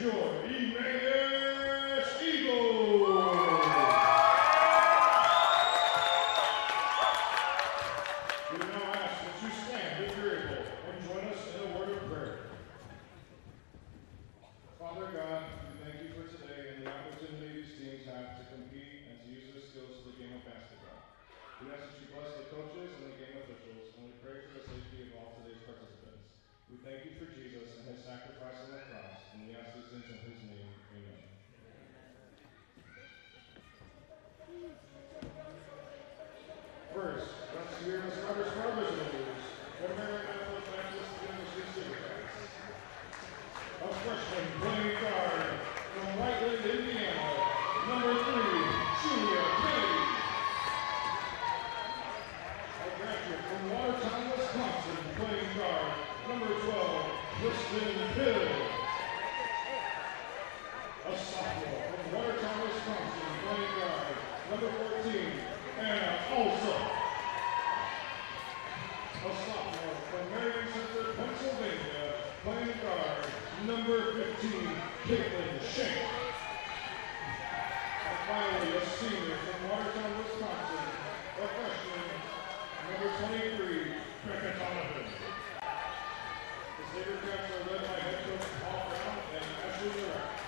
your Emmaus Eagles. We now ask that you stand if you're able and join us in a word of prayer. Father God, we thank you for today and the opportunity these teams have to compete and to use their skills for the game of basketball. We ask that you bless the coaches and the game officials, and we pray for the safety of all today's participants. We thank you for Jesus and his sacrifice on the cross, and we ask these things in his name. Amen. First, let's hear the starters for our visitors. The Maranatha Baptist University Syndicate. A freshman playing guard from Whiteland, Indiana, number 3, Julia Kennedy. A graduate from Watertown, Wisconsin, playing guard, number 12, Kristen Hill. A sophomore from Watertown, Wisconsin, playing guard, number 14, Anna Olsa. A sophomore from Marion Center, Pennsylvania, playing guard, number 15, Caitlin Shank. And finally, a senior from Watertown, Wisconsin, a freshman, number 23, Becca Donovan. The Sabercats are led by head coach Paul Brown and Ashley Durant.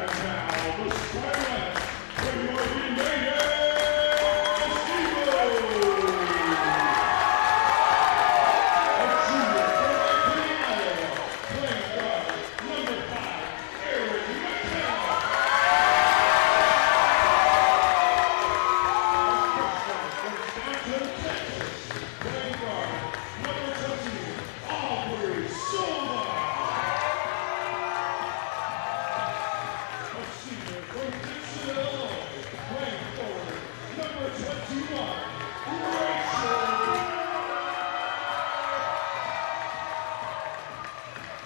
And now, the skyline for your Emmaus Eagles. A junior from Lakeland, Iowa, playing guard, number 5, Eric McKenna. From Stanton, Texas, playing guard, number 20, Aubrey Silva. A senior from Dixon, Illinois, playing forward, number 21, Rachel.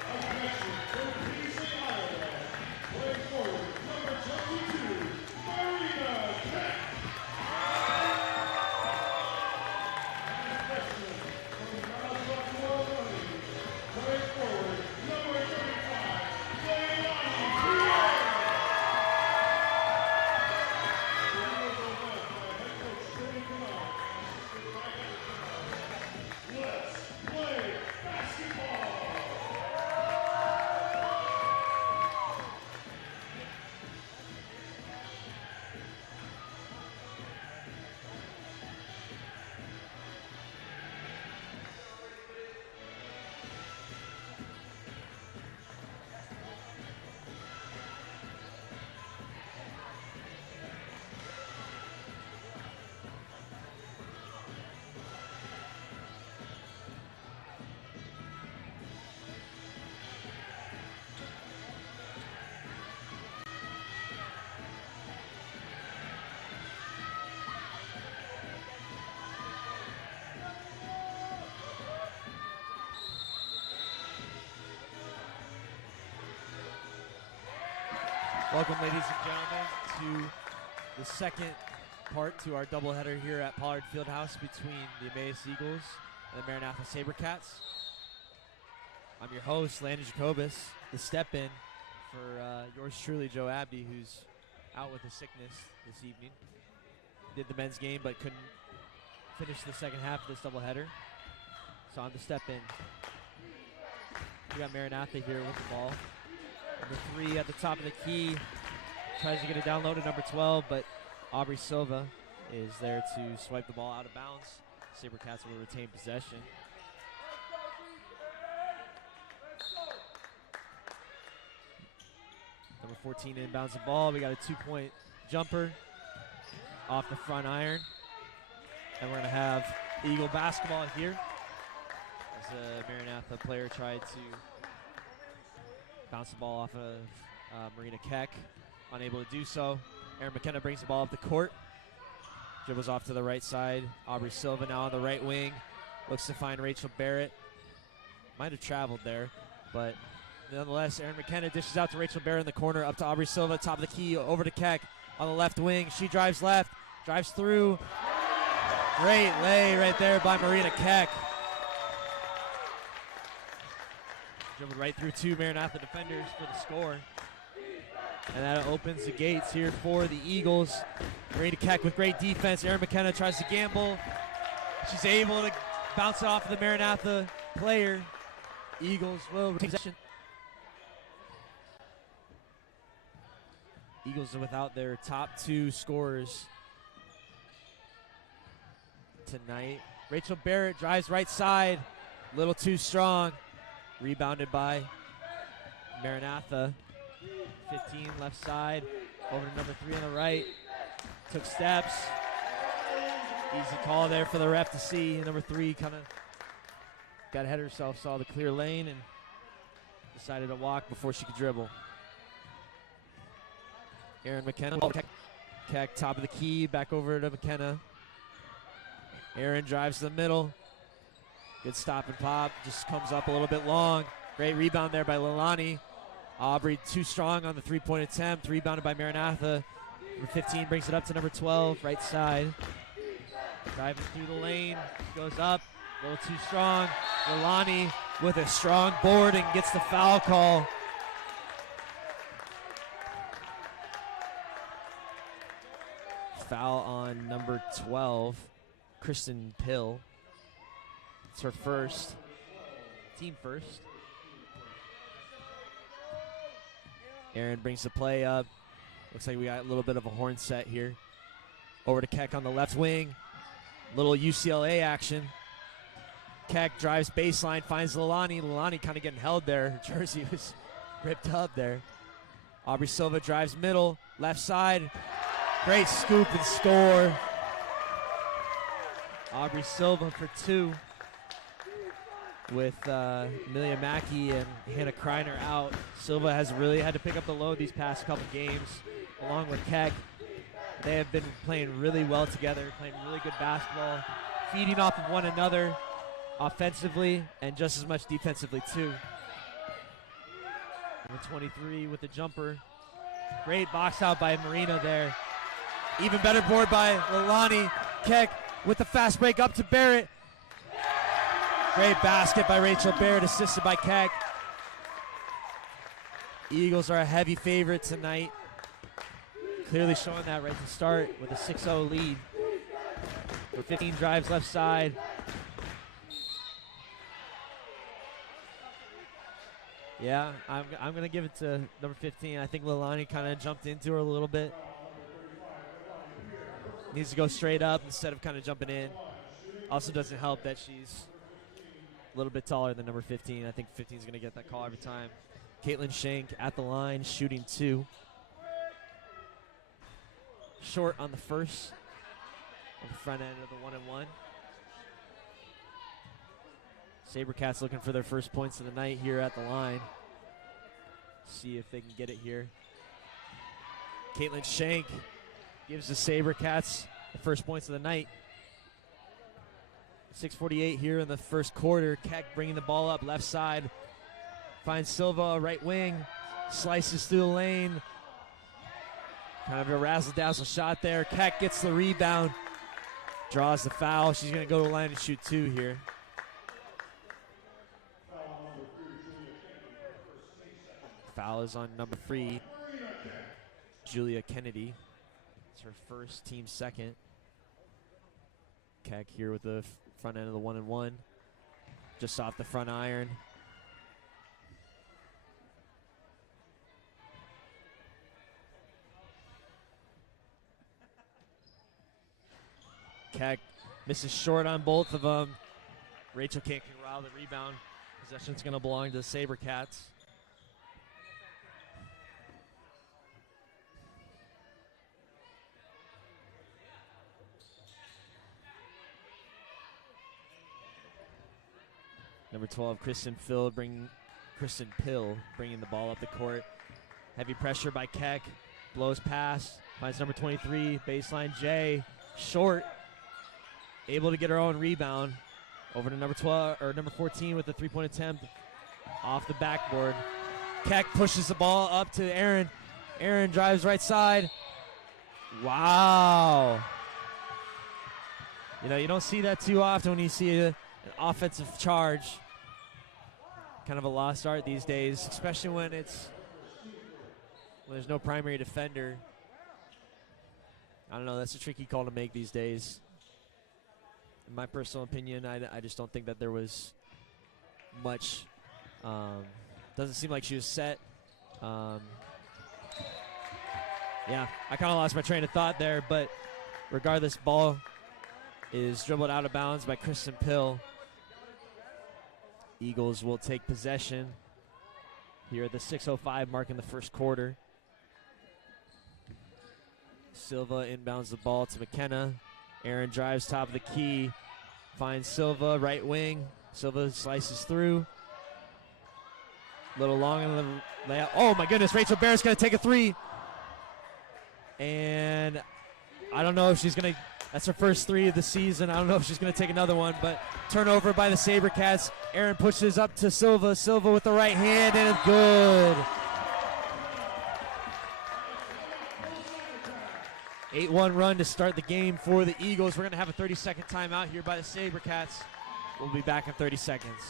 A graduate from Paisley, Iowa, playing forward, number 22, Marina Keck. Freshman from Maranatha, playing forward, number 35, Leilani Pierre. The Eagles are led by head coach Tony Canard and assisted by Heather Canard. Let's play basketball. Welcome, ladies and gentlemen, to the second part to our doubleheader here at Pollard Fieldhouse between the Emmaus Eagles and the Maranatha Sabercats. I'm your host, Landon Jacobus, the step-in for yours truly, Joe Abdi, who's out with a sickness this evening. Did the men's game, but couldn't finish the second half of this doubleheader. So I'm the step-in. We got Maranatha here with the ball. Number 3 at the top of the key, tries to get it down low to number 12, but Aubrey Silva is there to swipe the ball out of bounds. Sabercats will retain possession. Number 14 inbounds the ball. We got a 2-point jumper off the front iron. And we're going to have Eagle basketball here as a Maranatha player tried to bounce the ball off of Marina Keck, unable to do so. Aaron McKenna brings the ball up the court. Dribbles off to the right side. Aubrey Silva now on the right wing. Looks to find Rachel Barrett. Might have traveled there, but nonetheless, Aaron McKenna dishes out to Rachel Barrett in the corner, up to Aubrey Silva, top of the key, over to Keck on the left wing. She drives left, drives through. Great lay right there by Marina Keck. Dribbled right through two Maranatha defenders for the score. And that opens the gates here for the Eagles. Marina Keck with great defense. Erin McKenna tries to gamble. She's able to bounce it off of the Maranatha player. Eagles will take possession. Eagles are without their top two scorers tonight. Rachel Barrett drives right side. A little too strong. Rebounded by Maranatha. 15 left side. Over to number 3 on the right. Took steps. Easy call there for the ref to see. Number 3 kind of got ahead of herself, saw the clear lane, and decided to walk before she could dribble. Erin McKenna. Keck, top of the key, back over to McKenna. Erin drives to the middle. Good stop and pop. Just comes up a little bit long. Great rebound there by Leilani. Aubrey too strong on the three-point attempt. Rebounded by Maranatha. Number 15 brings it up to number 12, right side. Driving through the lane. Goes up. A little too strong. Leilani with a strong board and gets the foul call. Foul on number 12, Kristen Pill. It's her first, team first. Erin brings the play up. Looks like we got a little bit of a horn set here. Over to Keck on the left wing. Little UCLA action. Keck drives baseline, finds Leilani. Leilani kind of getting held there. Her jersey was ripped up there. Aubrey Silva drives middle, left side. Great scoop and score. Aubrey Silva for 2. With Amelia Mackey and Hannah Kreiner out. Silva has really had to pick up the load these past couple games, along with Keck. They have been playing really well together, playing really good basketball, feeding off of one another offensively and just as much defensively too. Number 23 with the jumper. Great box out by Marina there. Even better board by Leilani. Keck with the fast break up to Barrett. Great basket by Rachel Barrett, assisted by Keck. Eagles are a heavy favorite tonight. Clearly showing that right to start with a 6-0 lead. For 15 drives left side. Yeah, I'm going to give it to number 15. I think Leilani kind of jumped into her a little bit. Needs to go straight up instead of kind of jumping in. Also doesn't help that she's a little bit taller than number 15. I think 15 is going to get that call every time. Caitlin Shank at the line, shooting 2. Short on the first, on the front end of the 1-and-1. Sabercats looking for their first points of the night here at the line. See if they can get it here. Caitlin Shank gives the Sabercats the first points of the night. 6:48 here in the first quarter. Keck bringing the ball up left side. Finds Silva, right wing. Slices through the lane. Kind of a razzle-dazzle shot there. Keck gets the rebound. Draws the foul. She's going to go to the line and shoot 2 here. Foul is on number 3, Julia Kennedy. It's her first, team second. Keck here with the front end of the 1-and-1. Just off the front iron. Keck misses short on both of them. Rachel can't corral the rebound. Possession's going to belong to the Sabercats. Number 12, Kristen Pill bringing the ball up the court. Heavy pressure by Keck. Blows past. Finds number 23, baseline J. Short. Able to get her own rebound. Over to number 12 or number 14 with the three-point attempt off the backboard. Keck pushes the ball up to Erin. Erin drives right side. Wow. You know, you don't see that too often when you see an offensive charge. Kind of a lost art these days, especially when there's no primary defender. I don't know, that's a tricky call to make these days. In my personal opinion, I just don't think that there was much. Doesn't seem like she was set. Yeah, I kind of lost my train of thought there, but regardless, ball is dribbled out of bounds by Kristen Pill. Eagles will take possession here at the 6:05 mark in the first quarter. Silva inbounds the ball to McKenna. Aaron drives top of the key, finds Silva, right wing. Silva slices through. A little long in the layout. Oh my goodness, Rachel Barrett's gonna take a three. And I don't know if she's gonna, that's her first three of the season. I don't know if she's gonna take another one, but turnover by the SaberCats. Aaron pushes up to Silva. Silva with the right hand, and it's good. 8-1 run to start the game for the Eagles. We're gonna have a 30-second timeout here by the SaberCats. We'll be back in 30 seconds.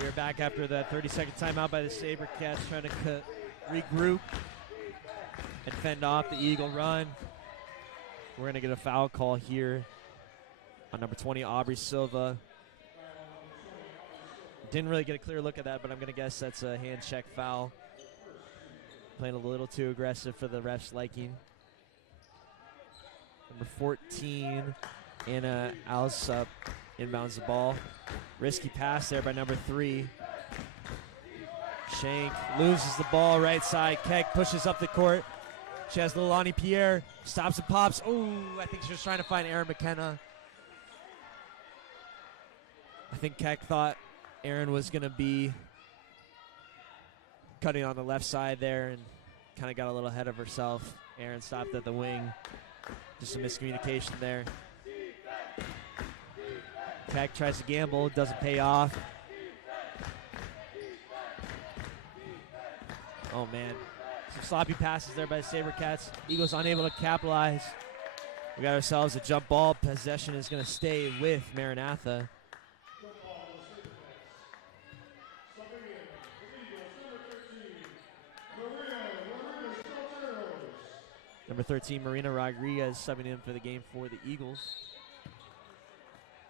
We're back after that 30-second timeout by the SaberCats, trying to regroup and fend off the Eagle run. We're going to get a foul call here on number 20, Aubrey Silva. Didn't really get a clear look at that, but I'm going to guess that's a hand check foul. Playing a little too aggressive for the ref's liking. Number 14, Anna Alsup inbounds the ball. Risky pass there by number 3. Shank loses the ball right side. Keck pushes up the court. She has Lilani Pierre. Stops and pops. Oh, I think she was trying to find Erin McKenna. I think Keck thought Erin was going to be cutting on the left side there and kind of got a little ahead of herself. Erin stopped at the wing. Just a miscommunication there. Keck tries to gamble, doesn't pay off. Oh man, some sloppy passes there by the SaberCats. Eagles unable to capitalize. We got ourselves a jump ball. Possession is going to stay with Maranatha. Number 13, Marina Rodriguez subbing in for the game for the Eagles.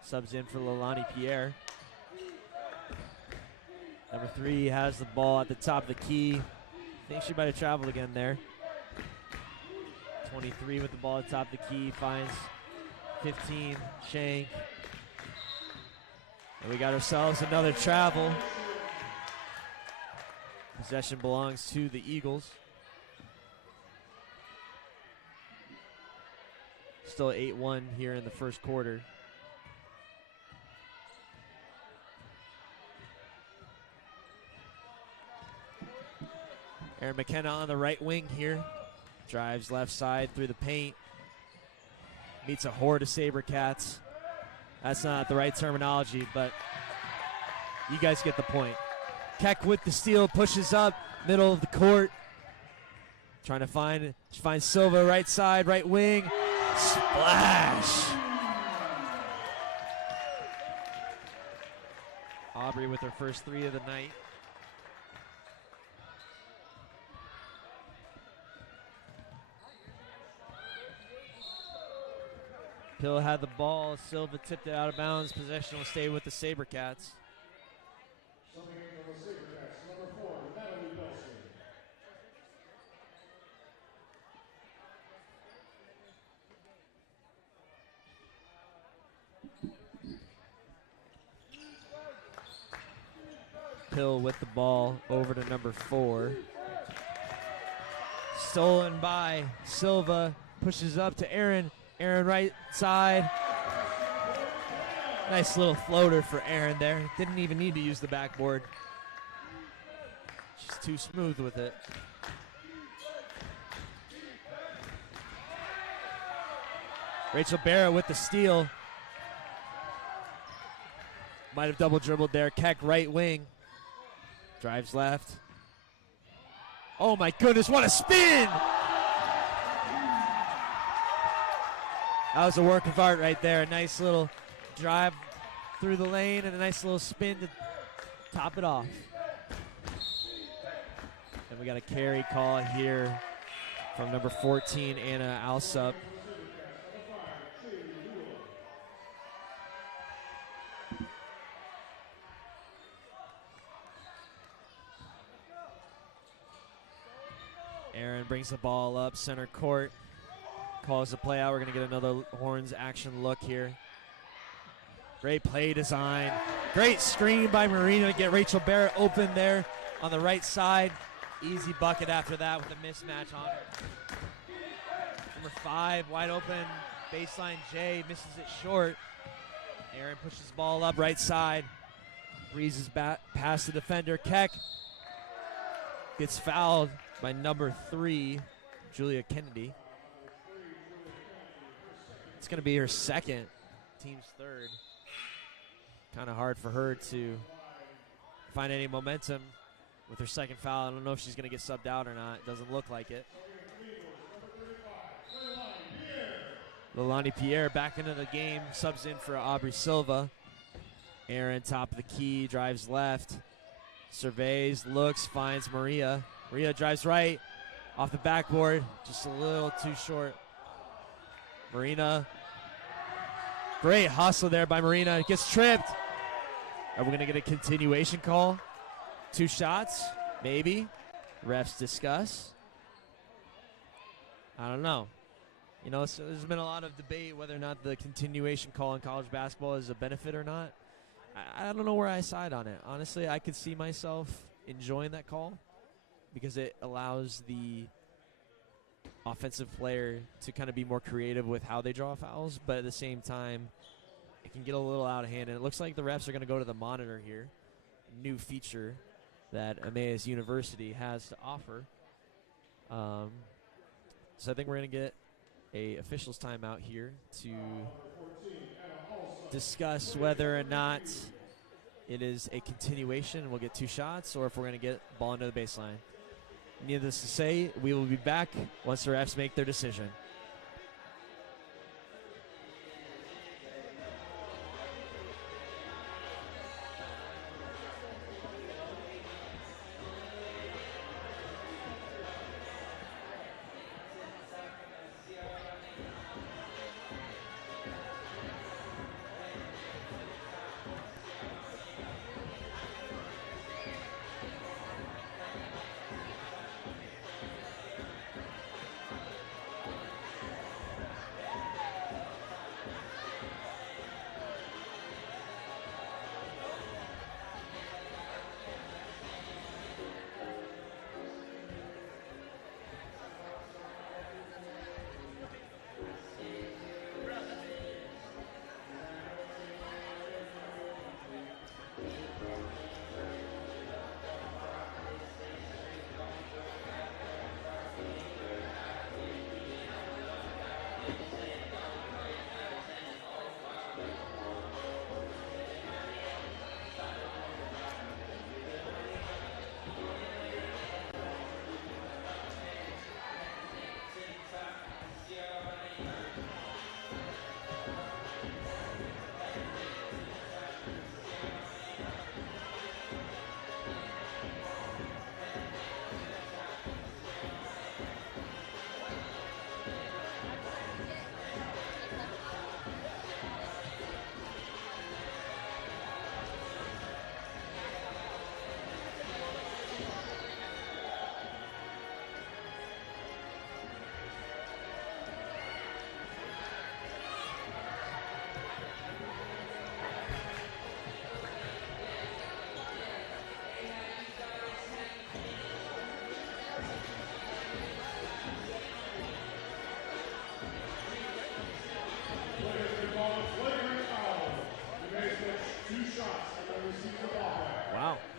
Subs in for Lilani Pierre. Number 3 has the ball at the top of the key. I think she might have traveled again there. 23 with the ball at the top of the key finds 15, Shank. And we got ourselves another travel. Possession belongs to the Eagles. Still 8-1 here in the first quarter. Erin McKenna on the right wing here. Drives left side through the paint. Meets a horde of SaberCats. That's not the right terminology, but you guys get the point. Keck with the steal, pushes up, middle of the court. Trying to find, she finds Silva right side, right wing. Splash! Aubrey with her first 3 of the night. Pill had the ball. Silva tipped it out of bounds. Possession will stay with the SaberCats. Something from the SaberCats, number 4, Hill with the ball over to number 4. Stolen by Silva. Pushes up to Aaron. Aaron right side. Nice little floater for Aaron there. Didn't even need to use the backboard. She's too smooth with it. Rachel Barrett with the steal. Might have double dribbled there. Keck right wing. Drives left. Oh my goodness, what a spin! That was a work of art right there. A nice little drive through the lane and a nice little spin to top it off. And we got a carry call here from number 14, Anna Alsup. Aaron brings the ball up, center court. Calls the play out. We're going to get another horns action look here. Great play design. Great screen by Marina to get Rachel Barrett open there on the right side. Easy bucket after that with a mismatch on her. Number 5, wide open, baseline J, misses it short. Aaron pushes the ball up right side. Breezes back past the defender. Keck gets fouled by number 3, Julia Kennedy. It's going to be her second, team's third. Kind of hard for her to find any momentum with her second foul. I don't know if she's going to get subbed out or not. It doesn't look like it. Leilani Pierre back into the game, subs in for Aubrey Silva. Aaron, top of the key, drives left. Surveys, looks, finds Maria. Maria drives right, off the backboard, just a little too short. Marina, great hustle there by Marina. Gets tripped. Are we going to get a continuation call? 2 shots, maybe. Refs discuss. I don't know. You know, so there's been a lot of debate whether or not the continuation call in college basketball is a benefit or not. I don't know where I side on it. Honestly, I could see myself enjoying that call because it allows the offensive player to kind of be more creative with how they draw fouls, but at the same time, it can get a little out of hand. And it looks like the refs are going to go to the monitor here, new feature that Emmaus University has to offer. So I think we're going to get a officials timeout here to discuss whether or not it is a continuation and we'll get 2 shots, or if we're going to get ball into the baseline. Needless to say, we will be back once the refs make their decision.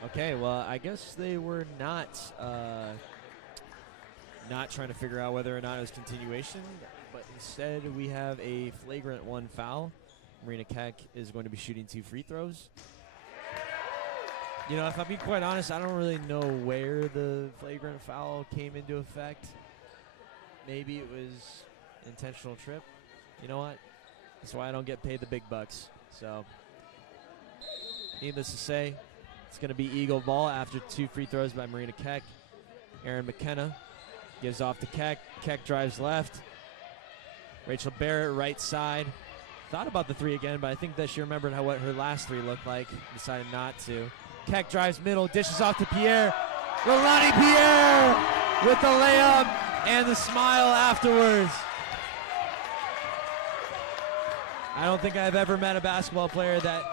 Okay, well, I guess they were not trying to figure out whether or not it was continuation, but instead we have a flagrant 1 foul. Marina Keck is going to be shooting 2 free throws. You know, if I'm being quite honest, I don't really know where the flagrant foul came into effect. Maybe it was intentional trip. You know what? That's why I don't get paid the big bucks. So, needless to say, it's going to be Eagle ball after 2 free throws by Marina Keck. Aaron McKenna gives off to Keck. Keck drives left. Rachel Barrett right side. Thought about the 3 again, but I think that she remembered what her last 3 looked like. Decided not to. Keck drives middle, dishes off to Pierre. Leilani Pierre with the layup and the smile afterwards. I don't think I've ever met a basketball player that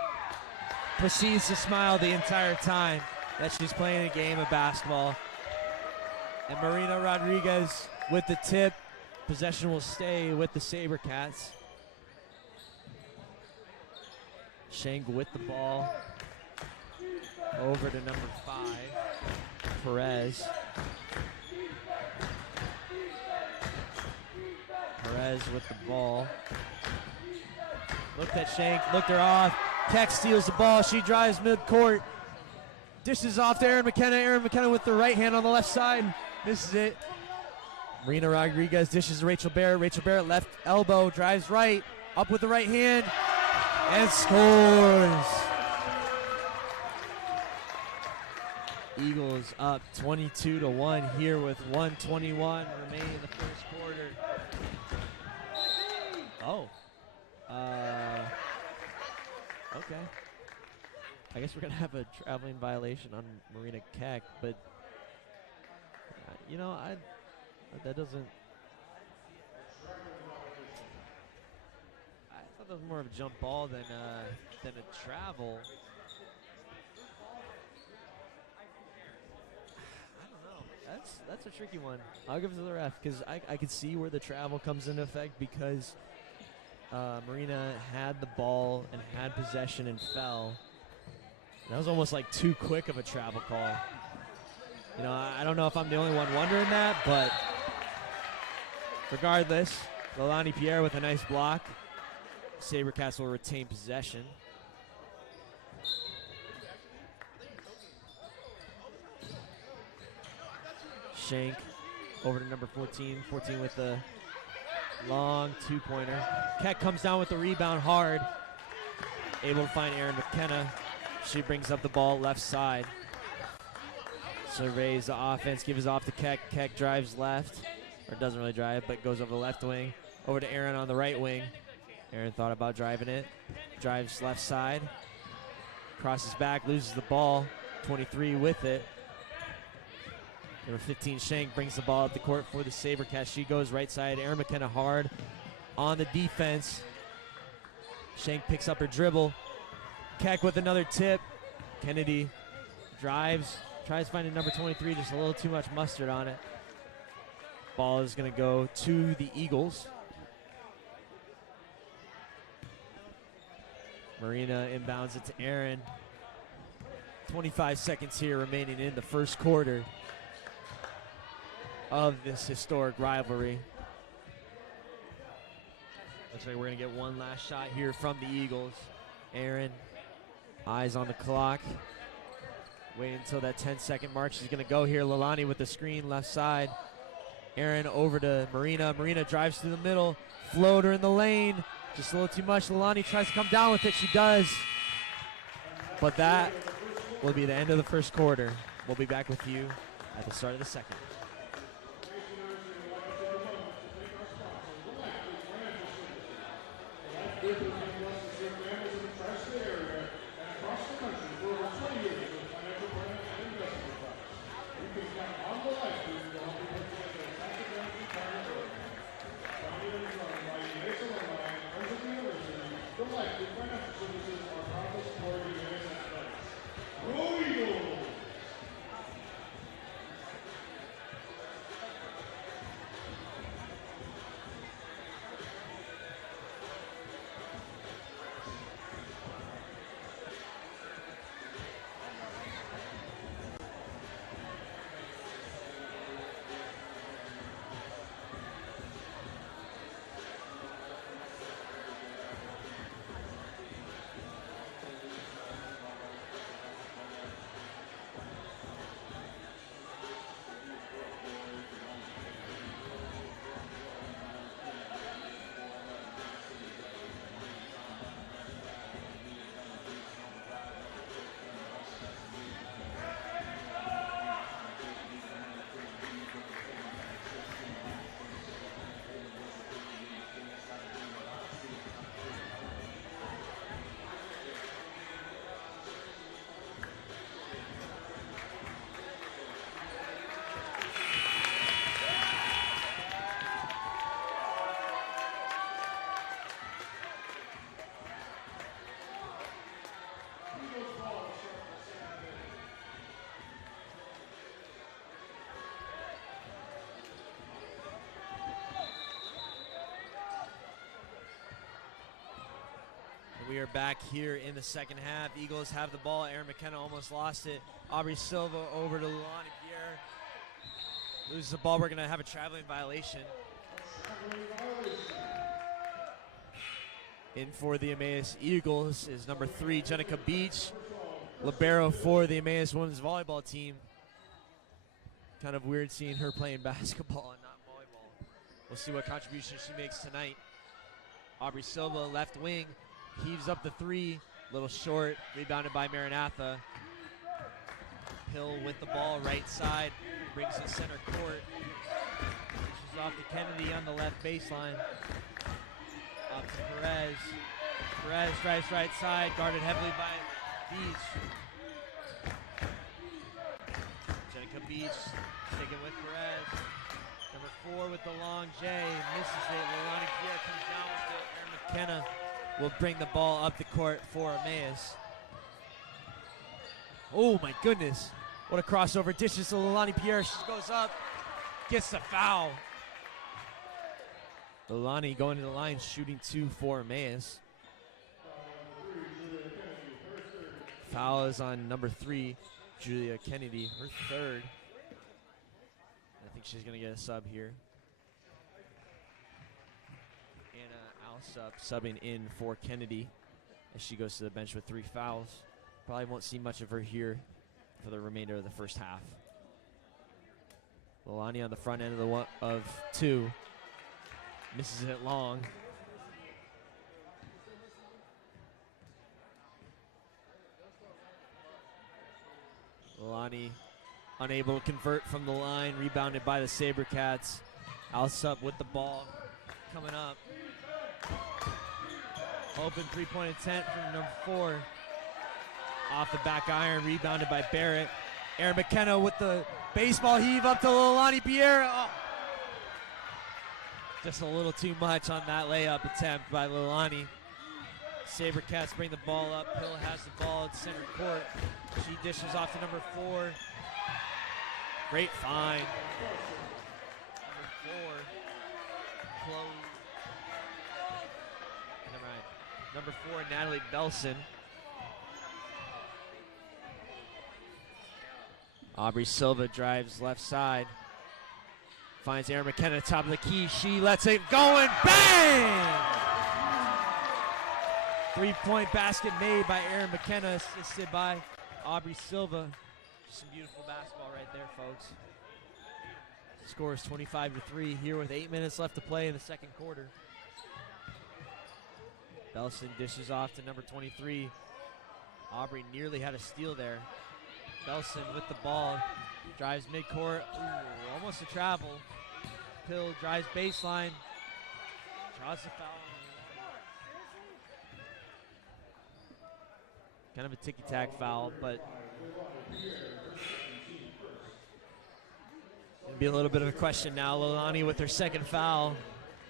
proceeds to smile the entire time that she's playing a game of basketball. And Marina Rodriguez with the tip. Possession will stay with the SaberCats. Shank with the ball. Over to number 5, Perez. Perez with the ball. Looked at Shank, looked her off. Keck steals the ball. She drives midcourt. Dishes off to Aaron McKenna. Aaron McKenna with the right hand on the left side. This is it. Marina Rodriguez dishes to Rachel Barrett. Rachel Barrett left elbow, drives right, up with the right hand, and scores. Eagles up 22-1 here with 1:21 remaining in the first quarter. Oh. Okay. I guess we're going to have a traveling violation on Marina Keck, but, you know, that doesn't... I thought that was more of a jump ball than a travel. That's a tricky one. I'll give it to the ref because I could see where the travel comes into effect because Marina had the ball and had possession and fell. That was almost like too quick of a travel call. You know, I don't know if I'm the only one wondering that, but regardless, Leilani Pierre with a nice block. SaberCats will retain possession. Shank over to number 14. 14 with the long 2-pointer. Keck comes down with the rebound hard. Able to find Erin McKenna. She brings up the ball left side. Surveys the offense, gives off to Keck. Keck drives left, or doesn't really drive, but goes over the left wing. Over to Aaron on the right wing. Aaron thought about driving it. Drives left side. Crosses back, loses the ball. 23 with it. Number 15, Shank, brings the ball up the court for the SaberCats. She goes right side. Aaron McKenna hard on the defense. Shank picks up her dribble. Keck with another tip. Kennedy drives, tries finding number 23, just a little too much mustard on it. Ball is going to go to the Eagles. Marina inbounds it to Aaron. 25 seconds here remaining in the first quarter of this historic rivalry. Looks like we're going to get one last shot here from the Eagles. Aaron, eyes on the clock. Wait until that 10-second mark. She's going to go here. Leilani with the screen left side. Aaron over to Marina. Marina drives through the middle. Floater in the lane. Just a little too much. Leilani tries to come down with it. She does. But that will be the end of the first quarter. We'll be back with you at the start of the second. We are back here in the second half. Eagles have the ball. Erin McKenna almost lost it. Aubrey Silva over to Leilani Pierre. Loses the ball. We're going to have a traveling violation. In for the Emmaus Eagles is number 3, Jenica Beach. Libero for the Emmaus women's volleyball team. Kind of weird seeing her playing basketball and not volleyball. We'll see what contribution she makes tonight. Aubrey Silva, left wing, heaves up the 3, little short, rebounded by Maranatha. Hill with the ball, right side, brings it center court. She's off to Kennedy on the left baseline. Up to Perez. Perez drives right side, guarded heavily by Beach. Jenica Beach sticking with Perez. Number 4 with the long J, misses it. Leilani Pierre comes down with it. Erin McKenna will bring the ball up the court for Emmaus. Oh my goodness. What a crossover. Dishes to Leilani Pierre. She goes up, gets the foul. Leilani going to the line, shooting 2 for Emmaus. Foul is on number 3, Julia Kennedy, her 3rd. I think she's going to get a sub here. Anna Alsup subbing in for Kennedy as she goes to the bench with 3 fouls. Probably won't see much of her here for the remainder of the first half. Leilani on the front end of 2. Misses it long. Leilani unable to convert from the line, rebounded by the SaberCats. Alsup with the ball coming up. Open 3-point attempt from number 4. Off the back iron, rebounded by Barrett. Erin McKenna with the baseball heave up to Leilani Pierre. Oh. Just a little too much on that layup attempt by Leilani. SaberCats bring the ball up. Hill has the ball at center court. She dishes off to number 4. Great find. Number 4. Close. Never mind. Number 4, Natalie Belson. Aubrey Silva drives left side. Finds Erin McKenna at the top of the key. She lets it go and bang! 3-point basket made by Erin McKenna, assisted by Aubrey Silva. Just some beautiful basketball right there, folks. Score is 25-3 here with 8 minutes left to play in the second quarter. Belson dishes off to number 23. Aubrey nearly had a steal there. Belson with the ball, drives midcourt, almost a travel. Pill drives baseline, draws the foul. Kind of a ticky-tack foul, but gonna be a little bit of a question now. Leilani with her 2nd foul.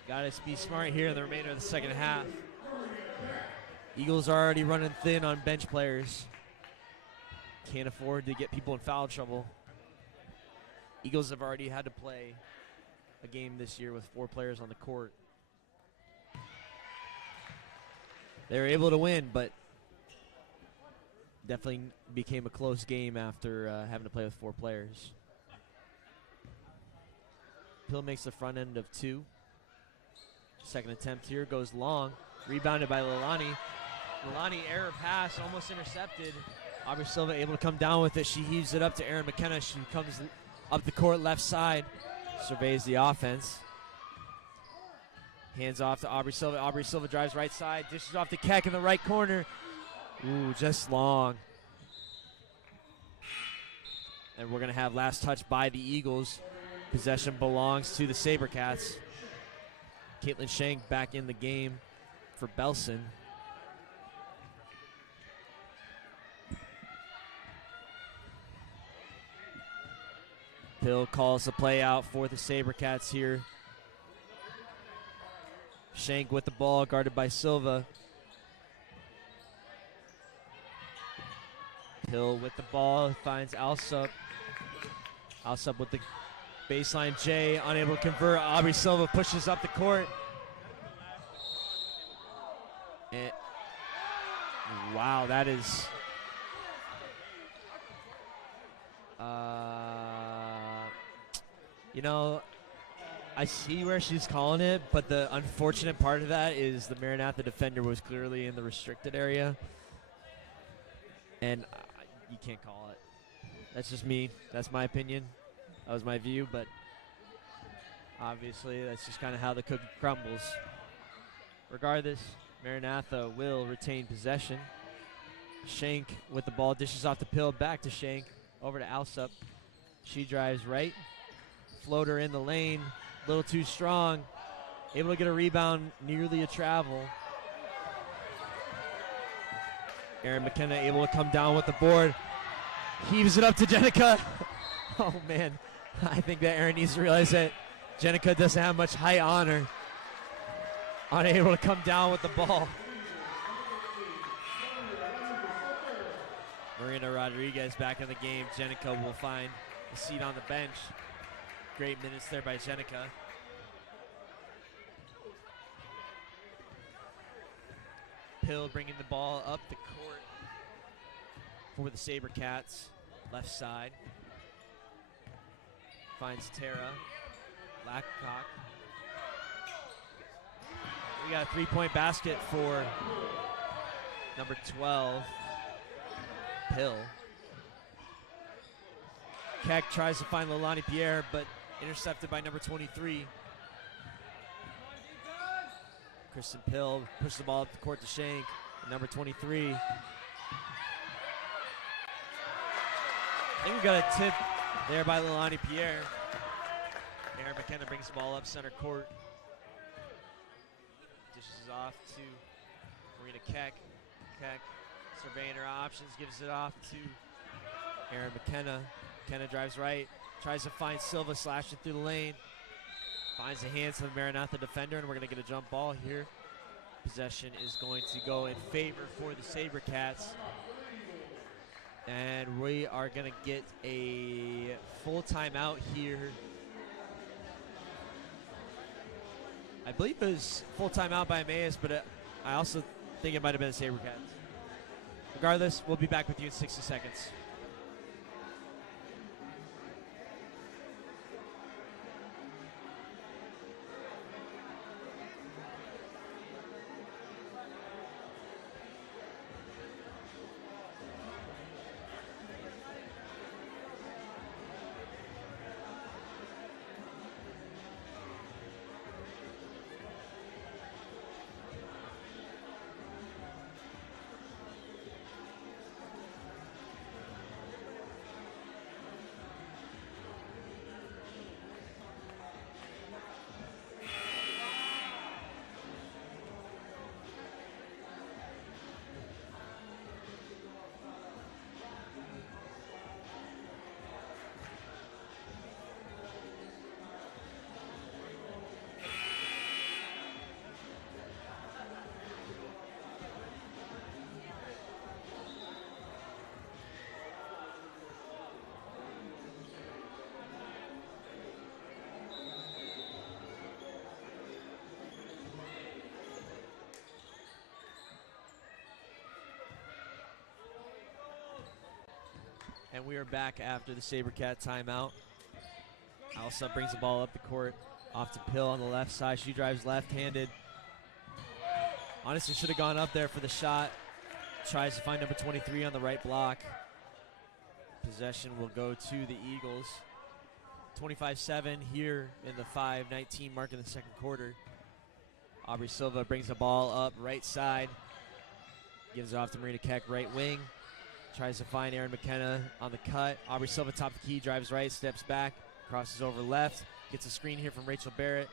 Got to be smart here in the remainder of the second half. Eagles are already running thin on bench players. Can't afford to get people in foul trouble. Eagles have already had to play a game this year with 4 players on the court. They were able to win, but definitely became a close game after having to play with 4 players. Pill makes the front end of 2. Second attempt here goes long. Rebounded by Leilani. Leilani error pass, almost intercepted. Aubrey Silva able to come down with it. She heaves it up to Erin McKenna. She comes up the court left side. Surveys the offense. Hands off to Aubrey Silva. Aubrey Silva drives right side. Dishes off to Keck in the right corner. Ooh, just long. And we're going to have last touch by the Eagles. Possession belongs to the SaberCats. Caitlin Shank back in the game for Belson. Hill calls the play out for the SaberCats here. Shank with the ball, guarded by Silva. Hill with the ball, finds Alsup. Alsup with the baseline J, unable to convert. Aubrey Silva pushes up the court. And Wow, that is you know, I see where she's calling it, but the unfortunate part of that is the Maranatha defender was clearly in the restricted area, and you can't call it. That's just me. That's my opinion. That was my view, but obviously that's just kind of how the cookie crumbles. Regardless, Maranatha will retain possession. Shank with the ball, dishes off the Pill, back to Shank, over to Alsup. She drives right, floater in the lane, a little too strong, able to get a rebound, nearly a travel. Erin McKenna able to come down with the board, heaves it up to Jenica. Oh man, I think that Erin needs to realize that Jenica doesn't have much height on her. Unable to come down with the ball. Marina Rodriguez back in the game. Jenica will find a seat on the bench. Great minutes there by Jenica. Pill bringing the ball up the court for the SaberCats. Left side. Finds Tara. Blackcock. We got a three-point basket for number 12, Pill. Keck tries to find Leilani Pierre, but intercepted by number 23. Kristen Pill pushes the ball up the court to Shank, number 23. I think we got a tip there by Leilani Pierre. Erin McKenna brings the ball up center court. Dishes off to Marina Keck. Keck surveying her options, gives it off to Erin McKenna. McKenna drives right, tries to find Silva slashing through the lane. Finds the hands of the Maranatha defender, and we're going to get a jump ball here. Possession is going to go in favor for the SaberCats. And we are going to get a full timeout here. I believe it was full timeout by Emmaus, but I also think it might have been the SaberCats. Regardless, we'll be back with you in 60 seconds. And we are back after the SaberCat timeout. Alsup brings the ball up the court, off to Pill on the left side. She drives left-handed. Honestly, should have gone up there for the shot. Tries to find number 23 on the right block. Possession will go to the Eagles. 25-7 here in the 5:19 mark in the second quarter. Aubrey Silva brings the ball up right side. Gives it off to Marina Keck, right wing. Tries to find Erin McKenna on the cut. Aubrey Silva top the key, drives right, steps back, crosses over left. Gets a screen here from Rachel Barrett.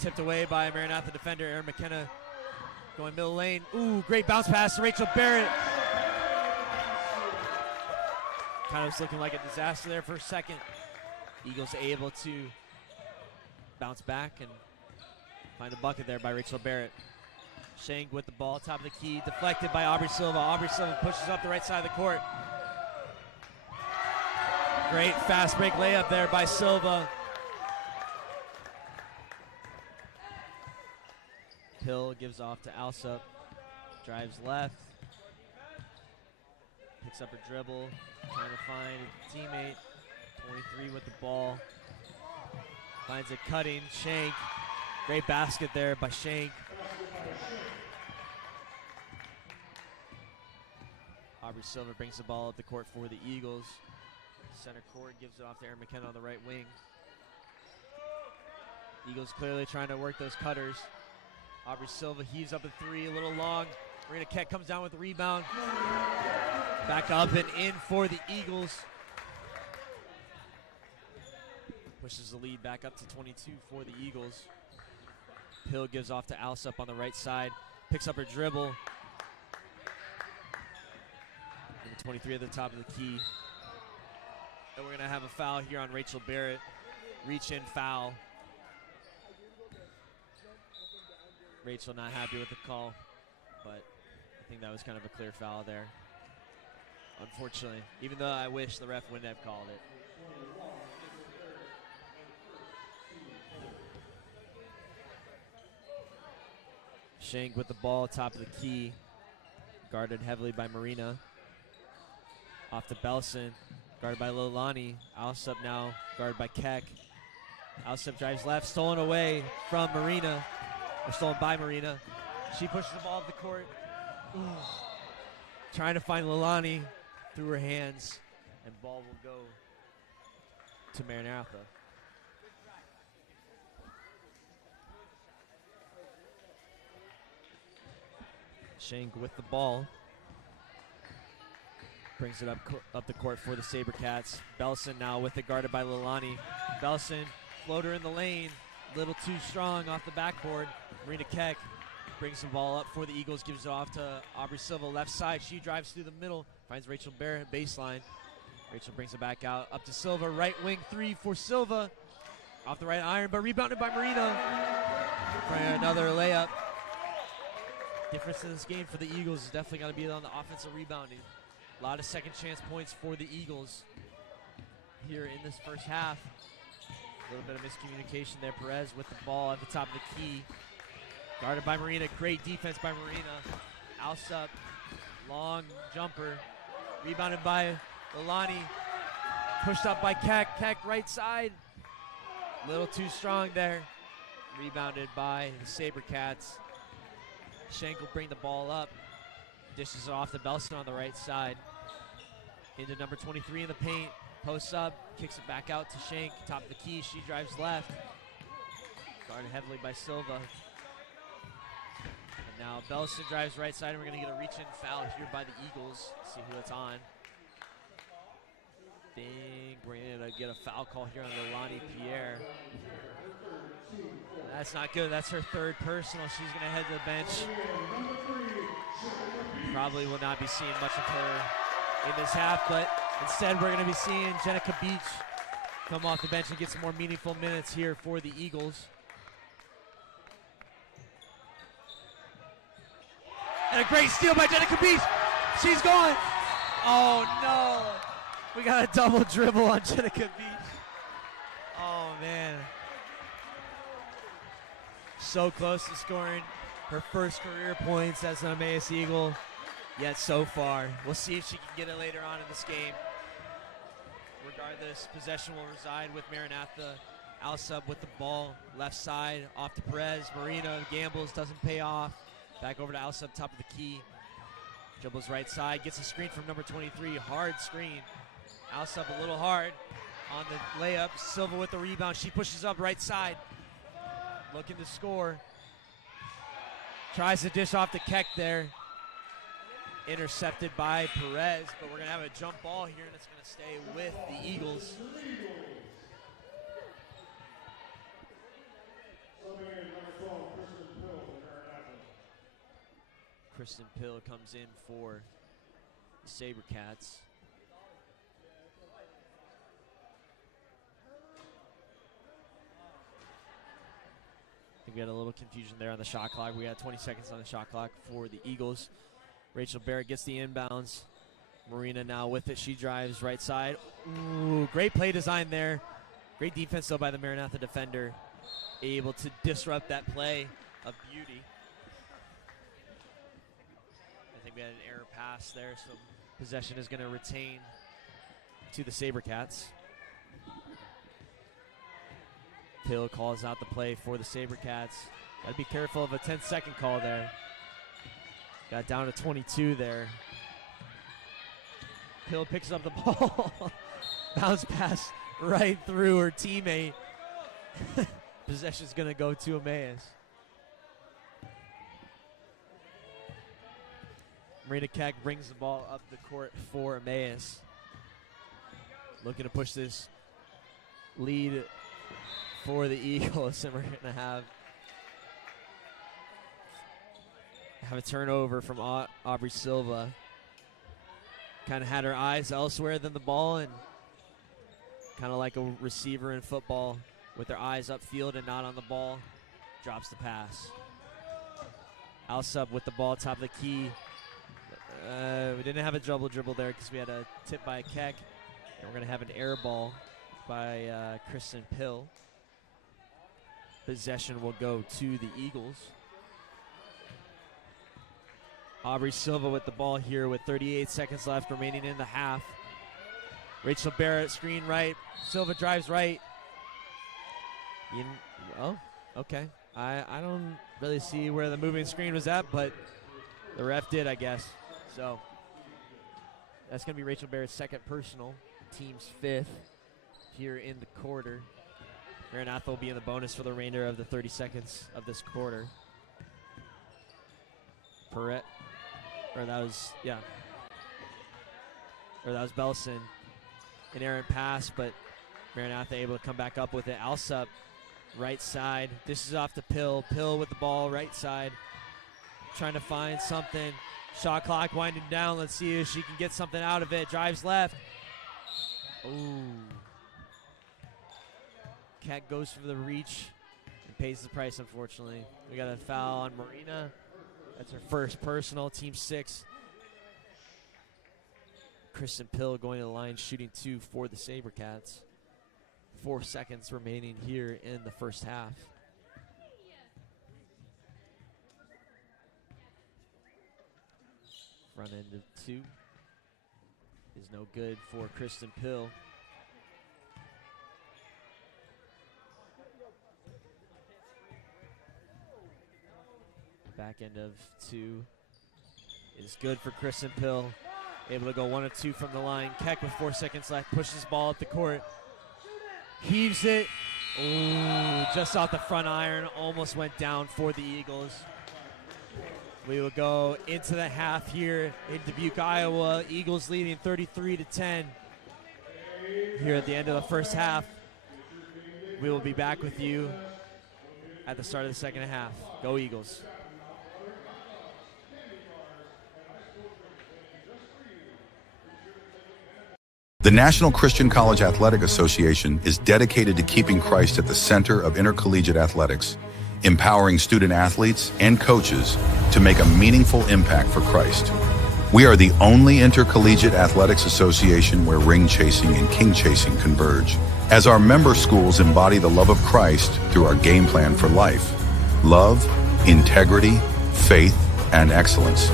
Tipped away by Maranatha defender, Erin McKenna. Going middle lane. Ooh, great bounce pass to Rachel Barrett. Kind of was looking like a disaster there for a second. Eagles able to bounce back and find a bucket there by Rachel Barrett. Shank with the ball, top of the key, deflected by Aubrey Silva. Aubrey Silva pushes up the right side of the court. Great fast break layup there by Silva. Pill gives off to Alsup. Drives left, Picks up her dribble, trying to find a teammate. 23 with the ball. Finds a cutting Shank. Great basket there by Shank. Aubrey Silva brings the ball up the court for the Eagles. Center court gives it off to Aaron McKenna on the right wing. Eagles clearly trying to work those cutters. Aubrey Silva heaves up a three, a little long. Marina Keck comes down with the rebound. Back up and in for the Eagles. Pushes the lead back up to 22 for the Eagles. Pill gives off to Alsup on the right side. Picks up her dribble. Number 23 at the top of the key. And we're going to have a foul here on Rachel Barrett. Reach in foul. Rachel not happy with the call, but I think that was kind of a clear foul there. Unfortunately, even though I wish the ref wouldn't have called it. Shank with the ball, top of the key. Guarded heavily by Marina. Off to Belson, guarded by Lolani. Alsup now, guarded by Keck. Alsup drives left, stolen away from Marina. Or stolen by Marina. She pushes the ball up the court. Ooh. Trying to find Lolani through her hands. And ball will go to Maranatha. Shank with the ball. Brings it up the court for the SaberCats. Belson now with it, guarded by Lolani. Belson, floater in the lane. Little too strong off the backboard. Marina Keck brings the ball up for the Eagles, gives it off to Aubrey Silva, left side. She drives through the middle, finds Rachel Barrett, baseline. Rachel brings it back out, up to Silva, right wing three for Silva. Off the right iron, but rebounded by Marina. For another layup. Difference in this game for the Eagles is definitely going to be on the offensive rebounding. A lot of second chance points for the Eagles here in this first half. A little bit of miscommunication there. Perez with the ball at the top of the key. Guarded by Marina. Great defense by Marina. Alsup, long jumper. Rebounded by Lolani. Pushed up by Keck. Keck right side. Little too strong there. Rebounded by the SaberCats. Shank will bring the ball up. Dishes it off to Belson on the right side. Into number 23 in the paint. Posts up, kicks it back out to Shank, top of the key. She drives left. Guarded heavily by Silva. And now Belson drives right side, and we're going to get a reach-in foul here by the Eagles. See who it's on. Think we're going to get a foul call here on Lolani Pierre. That's not good. That's her third personal. She's going to head to the bench. Probably will not be seeing much of her in this half, but instead we're going to be seeing Jenica Beach come off the bench and get some more meaningful minutes here for the Eagles. And a great steal by Jenica Beach. She's going. Oh, no. We got a double dribble on Jenica Beach. Oh, man. So close to scoring her first career points as an Emmaus Eagle, yet so far. We'll see if she can get it later on in this game. Regardless, possession will reside with Maranatha. Alsup with the ball, left side, off to Perez. Marina gambles, doesn't pay off. Back over to Alsup, top of the key. Dribbles right side, gets a screen from number 23, hard screen. Alsup a little hard on the layup. Silva with the rebound, she pushes up right side. Looking to score. Tries to dish off to Keck there. Intercepted by Perez, but we're going to have a jump ball here, and it's going to stay with the Eagles. Kristen Pill comes in for the SaberCats. We got a little confusion there on the shot clock. We got 20 seconds on the shot clock for the Eagles. Rachel Barrett gets the inbounds. Marina now with it. She drives right side. Ooh, great play design there. Great defense, though, by the Maranatha defender. Able to disrupt that play of beauty. I think we had an error pass there, so Possession is going to retain to the SaberCats. Pill calls out the play for the SaberCats. Got to be careful of a 10-second call there. Got down to 22 there. Pill picks up the ball. Bounce pass right through her teammate. Possession's going to go to Emmaus. Marina Keck brings the ball up the court for Emmaus. Looking to push this lead for the Eagles, and we're going to have a turnover from Aubrey Silva. Kind of had her eyes elsewhere than the ball, and kind of like a receiver in football with their eyes upfield and not on the ball, drops the pass. Alsub with the ball, top of the key. We didn't have a double dribble there because we had a tip by Keck, and we're going to have an air ball by Kristen Pill. Possession will go to the Eagles. Aubrey Silva with the ball here with 38 seconds left remaining in the half. Rachel Barrett, screen right. Silva drives right. Oh, okay. I don't really see where the moving screen was at, but the ref did, I guess. So that's going to be Rachel Barrett's second personal, team's fifth here in the quarter. Maranatha will be in the bonus for the remainder of the 30 seconds of this quarter. That was Belson. An errant pass, but Maranatha able to come back up with it. Alsup, right side. This is off to Pill. Pill with the ball, right side. Trying to find something. Shot clock winding down. Let's see if she can get something out of it. Drives left. Ooh. Cat goes for the reach and pays the price, unfortunately. We got a foul on Marina. That's her first personal, team 6. Kristen Pill going to the line, shooting 2 for the SaberCats. 4 seconds remaining here in the first half. Front end of 2 is no good for Kristen Pill. Back end of 2 is good for Kristen Pill. Able to go 1 of 2 from the line. Keck with 4 seconds left, pushes ball up the court. Heaves it. Ooh, just off the front iron. Almost went down for the Eagles. We will go into the half here in Dubuque, Iowa. Eagles leading 33-10 here at the end of the first half. We will be back with you at the start of the second half. Go Eagles. The National Christian College Athletic Association is dedicated to keeping Christ at the center of intercollegiate athletics, empowering student athletes and coaches to make a meaningful impact for Christ. We are the only intercollegiate athletics association where ring chasing and king chasing converge, as our member schools embody the love of Christ through our game plan for life: love, integrity, faith, and excellence.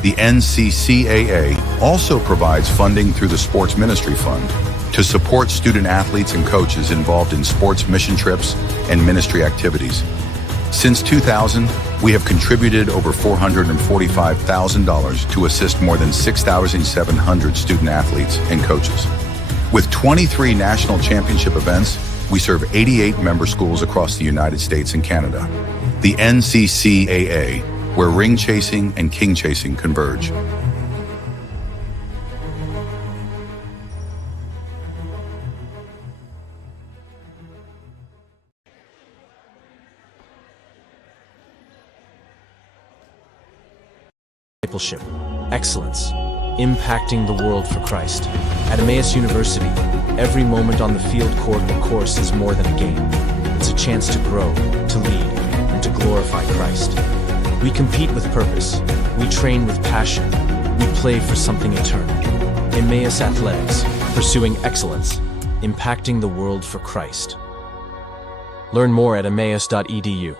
The NCCAA also provides funding through the Sports Ministry Fund to support student athletes and coaches involved in sports mission trips and ministry activities. Since 2000, we have contributed over $445,000 to assist more than 6,700 student athletes and coaches. With 23 national championship events, we serve 88 member schools across the United States and Canada. The NCCAA, where ring chasing and king chasing converge. Discipleship, excellence, impacting the world for Christ. At Emmaus University, every moment on the field, court, or course is more than a game. It's a chance to grow, to lead, and to glorify Christ. We compete with purpose. We train with passion. We play for something eternal. Emmaus Athletics, pursuing excellence, impacting the world for Christ. Learn more at emmaus.edu.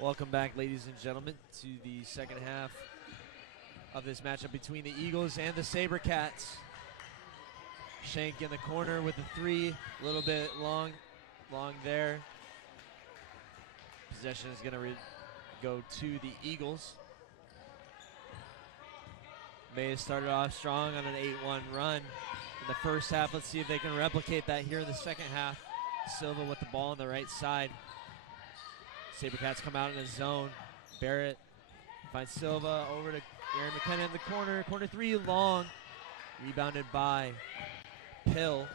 Welcome back, ladies and gentlemen, to the second half of this matchup between the Eagles and the SaberCats. Shank in the corner with the three, a little bit long there. Possession is going to go to the Eagles. May has started off strong on an 8-1 run in the first half. Let's see if they can replicate that here in the second half. Silva with the ball on the right side. SaberCats come out in a zone. Barrett finds Silva over to Aaron McKenna in the corner. Corner three long. Rebounded by Pill.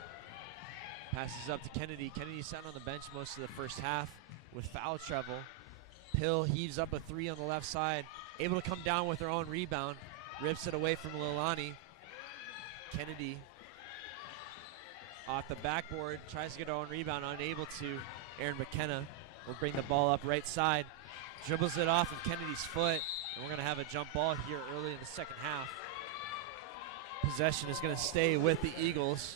Passes up to Kennedy. Kennedy sat on the bench most of the first half with foul trouble. Pill heaves up a three on the left side. Able to come down with her own rebound. Rips it away from Lilani. Kennedy off the backboard. Tries to get her own rebound. Unable to. Aaron McKenna will bring the ball up right side. Dribbles it off of Kennedy's foot. And we're going to have a jump ball here early in the second half. Possession is going to stay with the Eagles.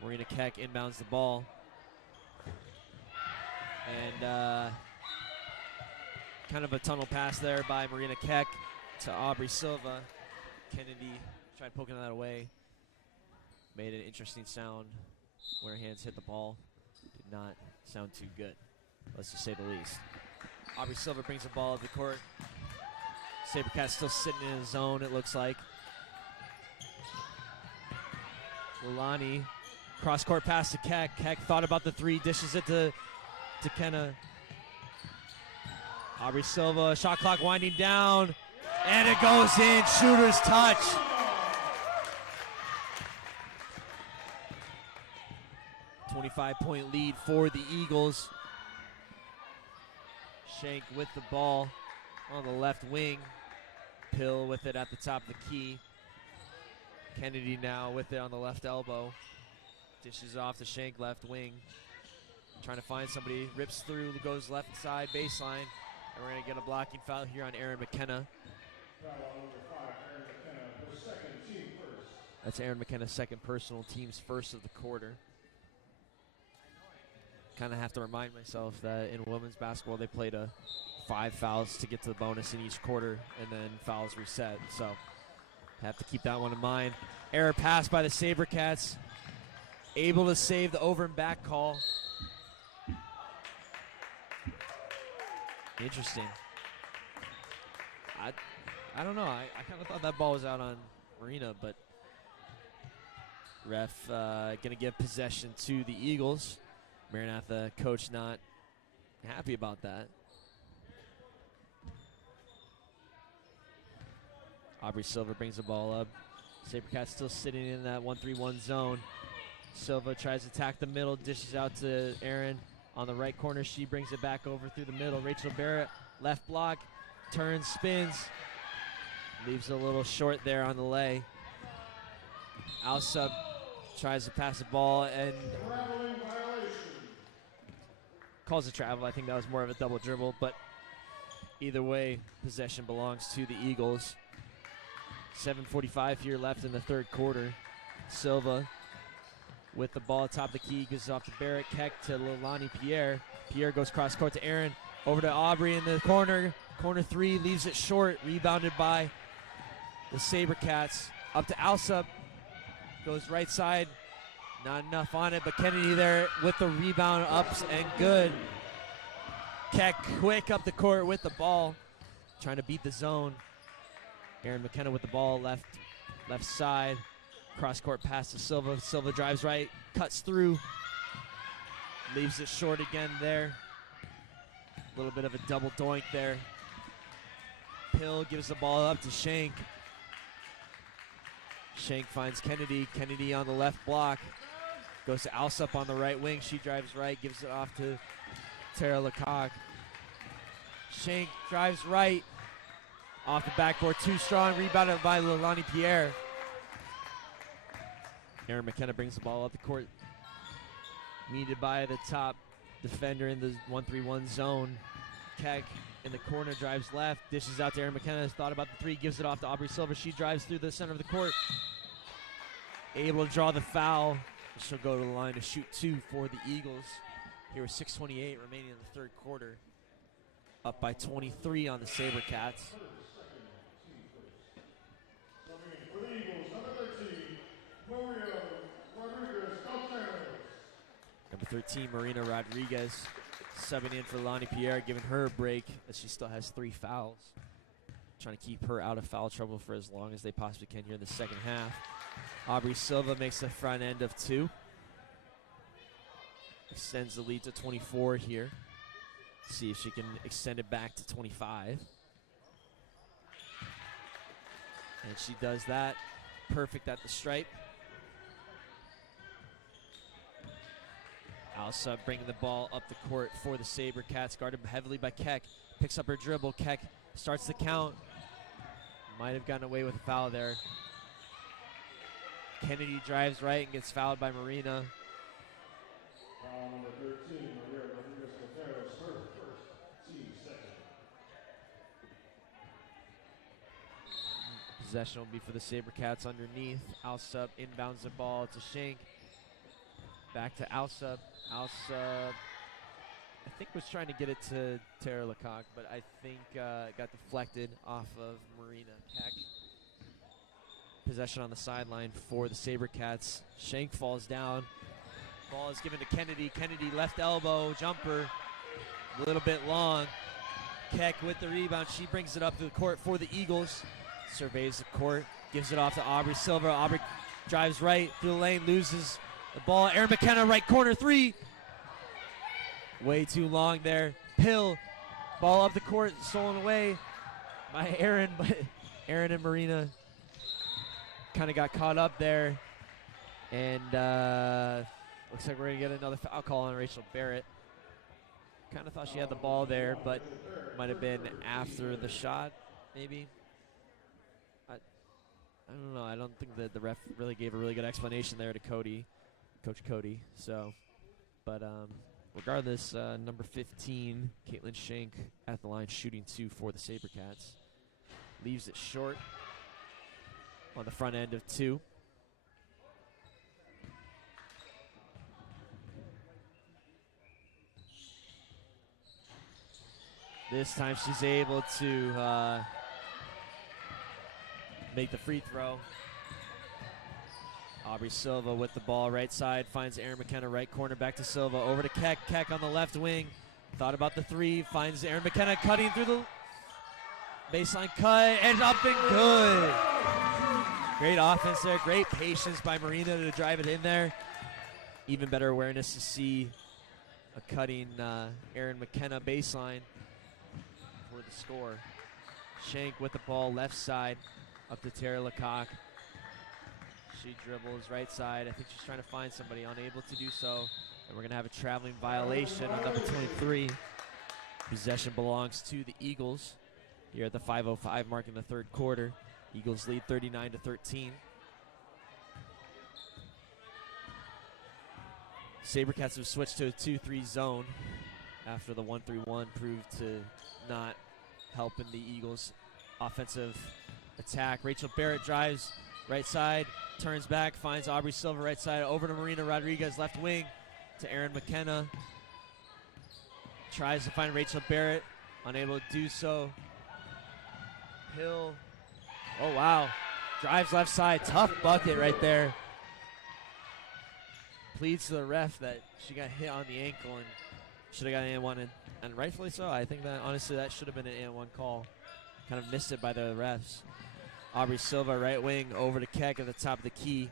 Marina Keck inbounds the ball. And kind of a tunnel pass there by Marina Keck to Aubrey Silva. Kennedy tried poking that away. Made an interesting sound when her hands hit the ball. Did not sound too good, let's just say the least. Aubrey Silva brings the ball up the court. SaberCats still sitting in his zone, it looks like. Lilani, cross-court pass to Keck. Keck thought about the three, dishes it to Kenna. Aubrey Silva, shot clock winding down, and it goes in, shooter's touch. .5 lead for the Eagles. Shank with the ball on the left wing. Pill with it at the top of the key. Kennedy now with it on the left elbow. Dishes off to Shank, left wing. Trying to find somebody, rips through, goes left side baseline. And we're going to get a blocking foul here on Aaron McKenna. That's Aaron McKenna's second personal, team's first of the quarter. Kind of have to remind myself that in women's basketball they played 5 fouls to get to the bonus in each quarter, and then fouls reset. So have to keep that one in mind. Error pass by the SaberCats. Able to save the over and back call. Interesting. I don't know. I kind of thought that ball was out on Marina, but ref going to give possession to the Eagles. Maranatha coach not happy about that. Aubrey Silva brings the ball up. SaberCats still sitting in that 1-3-1 zone. Silva tries to attack the middle, dishes out to Aaron on the right corner. She brings it back over through the middle. Rachel Barrett, left block, turns, spins. Leaves a little short there on the lay. Alsop tries to pass the ball and calls a travel. I think that was more of a double dribble, but either way, possession belongs to the Eagles. 7:45 here left in the third quarter. Silva with the ball atop the key, gives it off to Barrett. Keck to Lilani Pierre. Pierre goes cross court to Aaron. Over to Aubrey in the corner. Corner three, leaves it short. Rebounded by the SaberCats. Up to Alsop. Goes right side. Not enough on it, but Kennedy there with the rebound, ups and good. Keck quick up the court with the ball. Trying to beat the zone. Aaron McKenna with the ball, left side. Cross-court pass to Silva. Silva drives right, cuts through. Leaves it short again there. A little bit of a double doink there. Pill gives the ball up to Shank. Shank finds Kennedy. Kennedy on the left block. Goes to Alsop on the right wing. She drives right, gives it off to Tara Lecoq. Shank drives right. Off the backboard, too strong. Rebounded by Lilani Pierre. Aaron McKenna brings the ball up the court. Needed by the top defender in the 1-3-1 zone. Keck in the corner, drives left, dishes out to Aaron McKenna. Thought about the three, gives it off to Aubrey Silva. She drives through the center of the court. able to draw the foul. She'll go to the line to shoot 2 for the Eagles. Here with 6:28 remaining in the third quarter. Up by 23 on the SaberCats. For the Eagles, number 13, Maria Rodriguez. Number 13, Marina Rodriguez, subbing in for Lonnie Pierre, giving her a break as she still has 3 fouls. Trying to keep her out of foul trouble for as long as they possibly can here in the second half. Aubrey Silva makes the front end of 2. Extends the lead to 24 here. See if she can extend it back to 25. And she does that. Perfect at the stripe. Alsa bringing the ball up the court for the SaberCats, guarded heavily by Keck. Picks up her dribble. Keck starts the count. Might have gotten away with a foul there. Kennedy drives right and gets fouled by Marina. Foul number 13, Maria Rodriguez Coteros, her first, team second. Possession will be for the SaberCats underneath. Alsup inbounds the ball to Shank. Back to Alsup. Alsup, I think, was trying to get it to Tara Lecoq, but I think it got deflected off of Marina Keck. Possession on the sideline for the SaberCats. Shank falls down. Ball is given to Kennedy. Kennedy left elbow, jumper, a little bit long. Keck with the rebound. She brings it up to the court for the Eagles. Surveys the court, gives it off to Aubrey Silva. Aubrey drives right through the lane, loses the ball. Erin McKenna, right corner 3. Way too long there. Pill, ball up the court, stolen away by Erin, but Erin and Marina kind of got caught up there. And looks like we're going to get another foul call on Rachel Barrett. Kind of thought she had the ball there, but might have been after the shot, maybe. I don't know. I don't think that the ref really gave a really good explanation there to Coach Cody. So, but regardless, number 15, Caitlin Shank at the line shooting 2 for the SaberCats. Leaves it short on the front end of 2. This time she's able to make the free throw. Aubrey Silva with the ball right side, finds Erin McKenna right corner, back to Silva, over to Keck. Keck on the left wing, thought about the 3, finds Erin McKenna cutting through the baseline cut, and up and good. Great offense there, great patience by Marina to drive it in there. Even better awareness to see a cutting Erin McKenna baseline for the score. Shank with the ball left side, up to Tara Lecoq. She dribbles right side. I think she's trying to find somebody, unable to do so. And we're going to have a traveling violation on number 23. Possession belongs to the Eagles here at the 5:05 mark in the third quarter. Eagles lead 39-13. SaberCats have switched to a 2-3 zone after the 1-3-1 proved to not help in the Eagles' offensive attack. Rachel Barrett drives right side, turns back, finds Aubrey Silva right side, over to Marina Rodriguez left wing, to Erin McKenna. Tries to find Rachel Barrett, unable to do so. Hill, oh wow, drives left side, tough bucket right there. Pleads to the ref that she got hit on the ankle and should have got an and 1, and rightfully so. I think that honestly that should have been an and 1 call. Kind of missed it by the refs. Aubrey Silva right wing, over to Keck at the top of the key.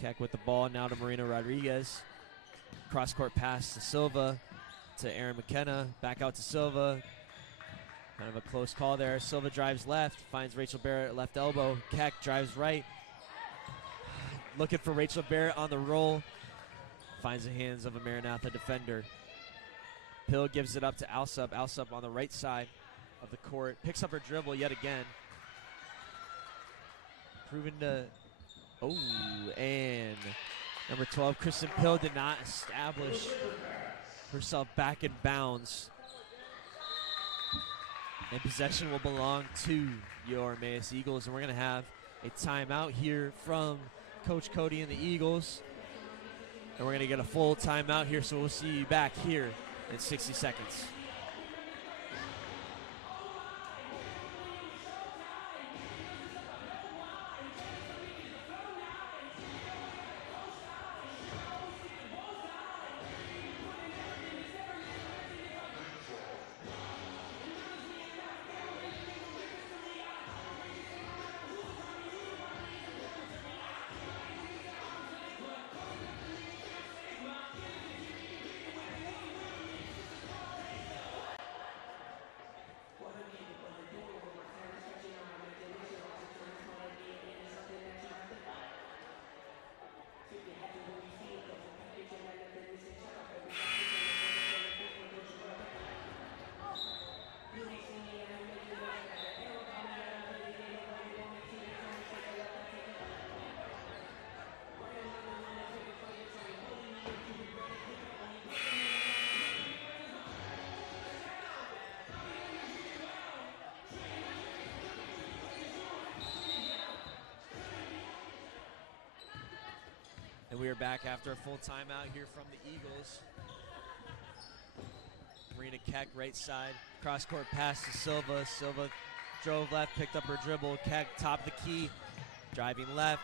Keck with the ball now to Marina Rodriguez. Cross court pass to Silva, to Erin McKenna, back out to Silva. Kind of a close call there. Silva drives left, finds Rachel Barrett left elbow. Keck drives right. Looking for Rachel Barrett on the roll. Finds the hands of a Maranatha defender. Pill gives it up to Alsup. Alsup on the right side of the court. Picks up her dribble yet again. Proven to, oh, and number 12, Kristen Pill did not establish herself back in bounds. And possession will belong to your Emmaus Eagles. And we're going to have a timeout here from Coach Cody and the Eagles. And we're going to get a full timeout here, so we'll see you back here in 60 seconds. And we are back after a full timeout here from the Eagles. Marina Keck, right side. Cross-court pass to Silva. Silva drove left, picked up her dribble. Keck, top of the key, driving left.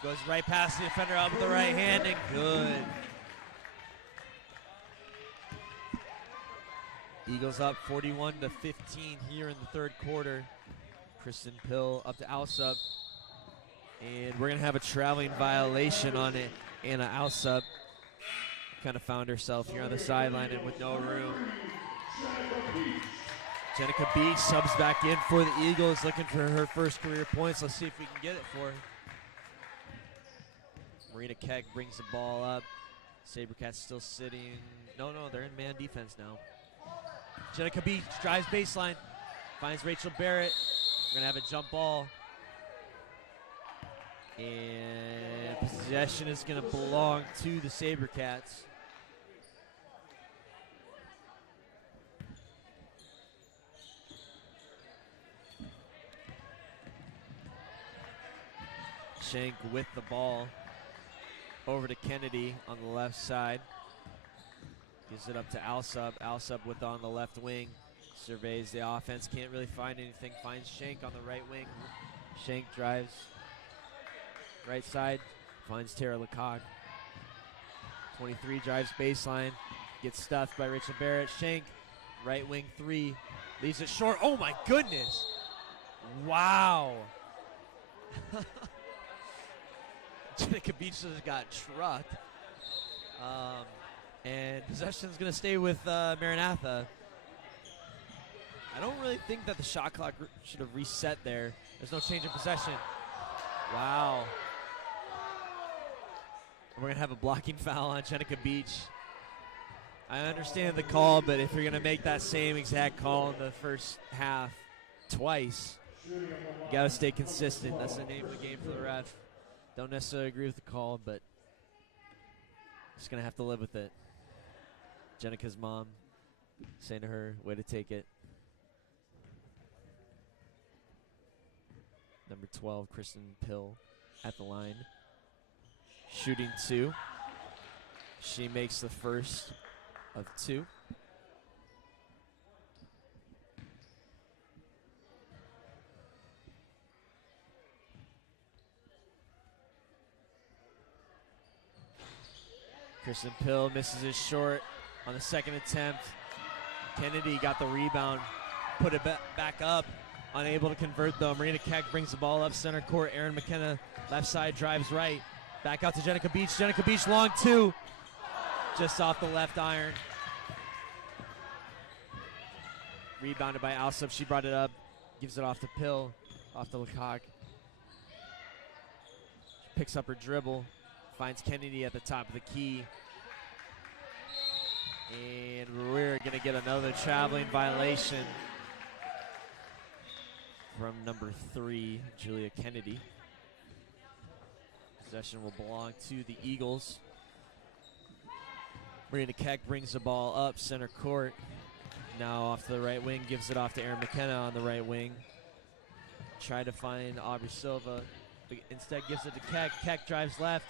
Goes right past the defender up with the right hand, and good. Eagles up 41-15 here in the third quarter. Kristen Pill up to Alsup. And we're going to have a traveling violation on it. Anna Alsup kind of found herself here on the sideline and with no room. Jenica Beach subs back in for the Eagles, looking for her first career points. Let's see if we can get it for her. Marina Keck brings the ball up. Sabercats still sitting. No, they're in man defense now. Jenica Beach drives baseline, finds Rachel Barrett. We're going to have a jump ball. And possession is going to belong to the Sabercats. Shank with the ball over to Kennedy on the left side. Gives it up to Alsup. Alsup with on the left wing. Surveys the offense. Can't really find anything. Finds Shank on the right wing. Shank drives right side. Finds Tara Lecoq. 23 drives baseline. Gets stuffed by Rachel Barrett. Shank, right wing three. Leaves it short. Oh my goodness. Wow. Jenica Beach just got trucked. And possession's going to stay with Maranatha. I don't really think that the shot clock should have reset there. There's no change in possession. Wow. We're going to have a blocking foul on Jenica Beach. I understand the call, but if you're going to make that same exact call in the first half twice, you got to stay consistent. That's the name of the game for the ref. Don't necessarily agree with the call, but just going to have to live with it. Jenica's mom saying to her, way to take it. Number 12, Kristen Pill at the line. Shooting two. She makes the first of two. Kristen Pill misses it short on the second attempt. Kennedy got the rebound, put it back up, unable to convert though. Marina Keck brings the ball up center court. Erin McKenna, left side, drives right. Back out to Jenica Beach. Jenica Beach long two, just off the left iron. Rebounded by Alsup. She brought it up, gives it off to Pill, off to Lecoq. Picks up her dribble, finds Kennedy at the top of the key. And we're going to get another traveling violation from number 3, Julia Kennedy. Possession will belong to the Eagles. Marina Keck brings the ball up center court. Now off to the right wing, gives it off to Erin McKenna on the right wing. Try to find Aubrey Silva. but instead gives it to Keck. Keck drives left,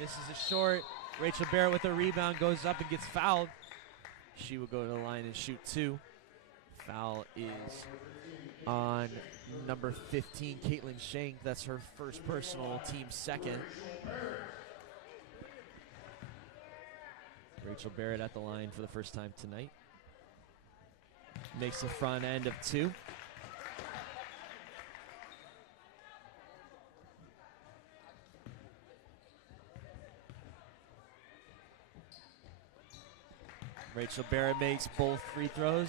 misses it short. Rachel Barrett with a rebound, goes up and gets fouled. She will go to the line and shoot 2. Foul is on number 15, Caitlin Shank. That's her first personal, team second. Rachel Barrett at the line for the first time tonight. Makes the front end of 2. Rachel Barrett makes both free throws.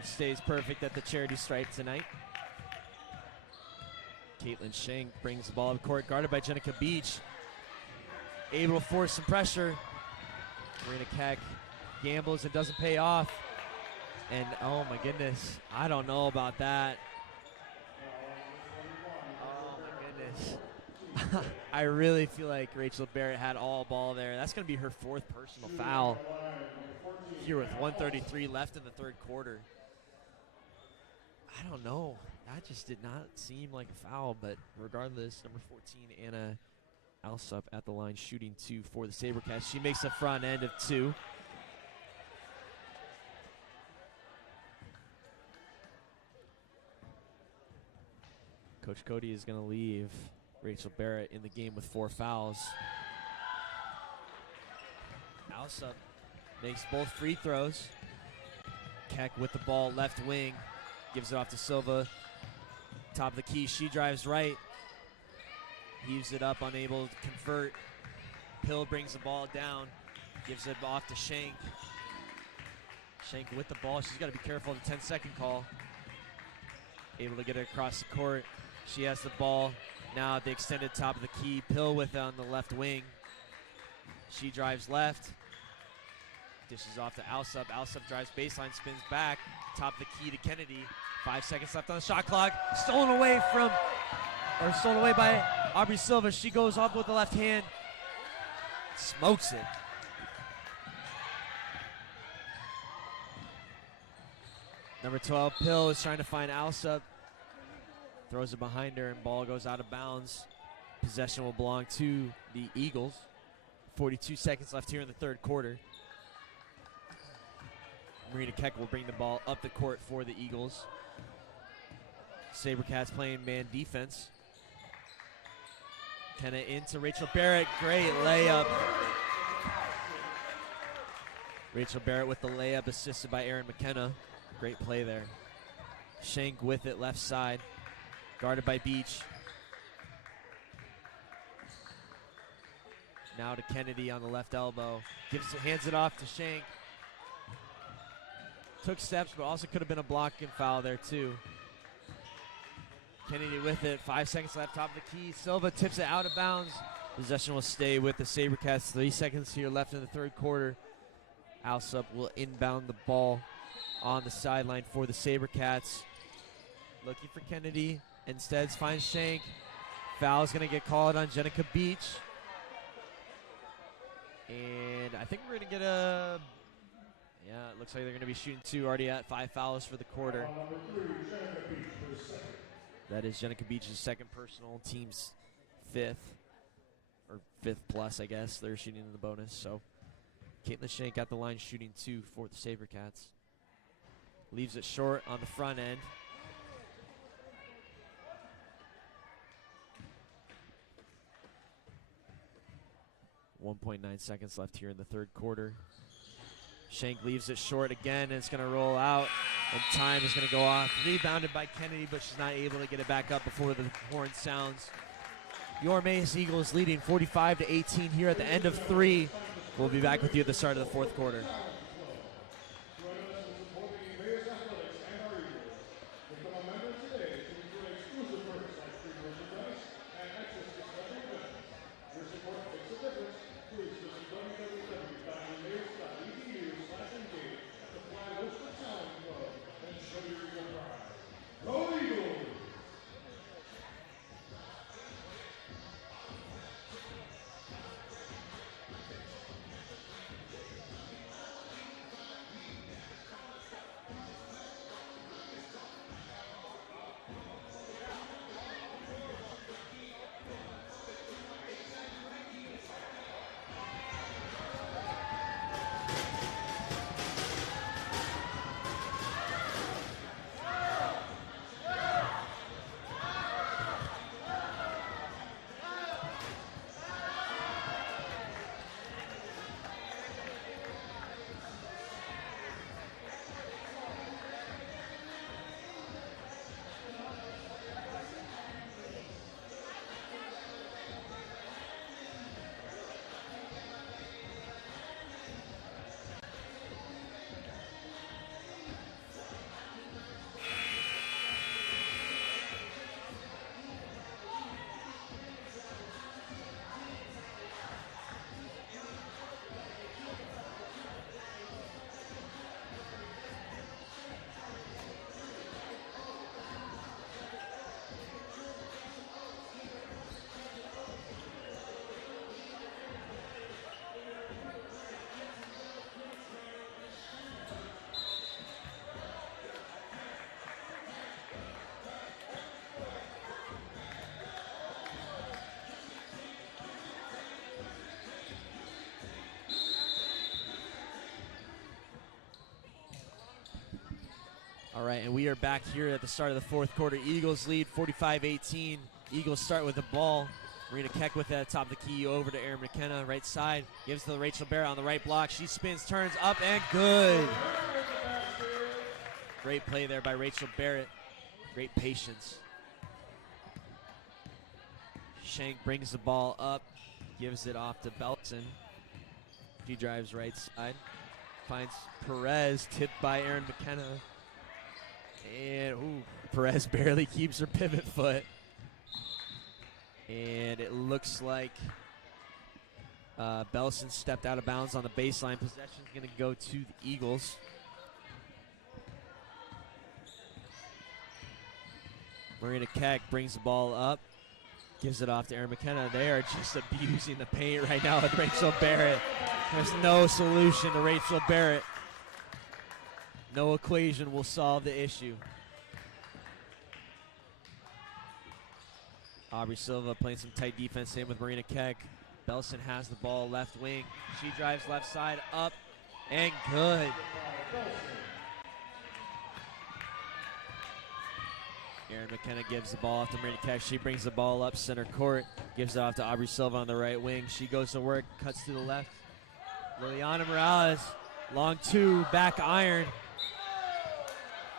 It stays perfect at the charity stripe tonight. Caitlin Shank brings the ball up court, guarded by Jenica Beach. Able to force some pressure. Marina Keck gambles and doesn't pay off. And oh my goodness, I don't know about that. Oh my goodness. I really feel like Rachel Barrett had all ball there. That's going to be her 4th personal foul here with 1:33 left in the 3rd quarter. I don't know. That just did not seem like a foul, but regardless, number 14, Anna Alsup at the line shooting 2 for the SaberCats. She makes a front end of 2. Coach Cody is going to leave Rachel Barrett in the game with 4 fouls. Alsup makes both free throws. Keck with the ball, left wing, gives it off to Silva. Top of the key, she drives right. Heaves it up, unable to convert. Pill brings the ball down, gives it off to Shank. Shank with the ball, she's got to be careful of the 10-second call. Able to get it across the court. She has the ball now at the extended top of the key. Pill with it on the left wing. She drives left. Dishes off to Alsup. Alsup drives baseline, spins back. Top of the key to Kennedy. 5 seconds left on the shot clock. Stolen away by Aubrey Silva. She goes up with the left hand. Smokes it. Number 12, Pill is trying to find Alsup. Throws it behind her and ball goes out of bounds. Possession will belong to the Eagles. 42 seconds left here in the 3rd quarter. Marina Keck will bring the ball up the court for the Eagles. SaberCats playing man defense. Kenna into Rachel Barrett. Great layup. Rachel Barrett with the layup, assisted by Erin McKenna. Great play there. Shank with it, left side. Guarded by Beach. Now to Kennedy on the left elbow. Hands it off to Shank. Took steps, but also could have been a blocking foul there too. Kennedy with it. 5 seconds left, top of the key. Silva tips it out of bounds. Possession will stay with the SaberCats. 3 seconds here left in the 3rd quarter. Alsup will inbound the ball on the sideline for the SaberCats. Looking for Kennedy. Instead finds Shank. Foul is going to get called on Jenica Beach. And I think we're going to get a... Yeah, it looks like they're going to be shooting 2, already at 5 fouls for the quarter. That is Jenica Beach's 2nd personal, team's 5th. Or 5th plus, I guess. They're shooting in the bonus. So Caitlin Shank at the line shooting 2 for the SaberCats. Leaves it short on the front end. .9 seconds left here in the 3rd quarter. Shank leaves it short again, and it's going to roll out, and time is going to go off. Rebounded by Kennedy, but she's not able to get it back up before the horn sounds. Your Emmaus Eagles leading 45-18 here at the end of 3. We'll be back with you at the start of the 4th quarter. All right, and we are back here at the start of the fourth quarter. Eagles lead 45-18. Eagles start with the ball. Marina Keck with it at the top of the key, over to Erin McKenna, right side. Gives to Rachel Barrett on the right block. She spins, turns up, and good. Great play there by Rachel Barrett. Great patience. Shank brings the ball up, gives it off to Belson. She drives right side. Finds Perez, tipped by Erin McKenna. And Perez barely keeps her pivot foot. And it looks like Belson stepped out of bounds on the baseline. Possession's going to go to the Eagles. Marina Keck brings the ball up, gives it off to Erin McKenna. They are just abusing the paint right now with Rachel Barrett. There's no solution to Rachel Barrett. No equation will solve the issue. Aubrey Silva playing some tight defense in with Marina Keck. Belson has the ball left wing. She drives left side, up, and good. Erin McKenna gives the ball off to Marina Keck. She brings the ball up center court, gives it off to Aubrey Silva on the right wing. She goes to work, cuts to the left. Liliana Morales, long two, back iron.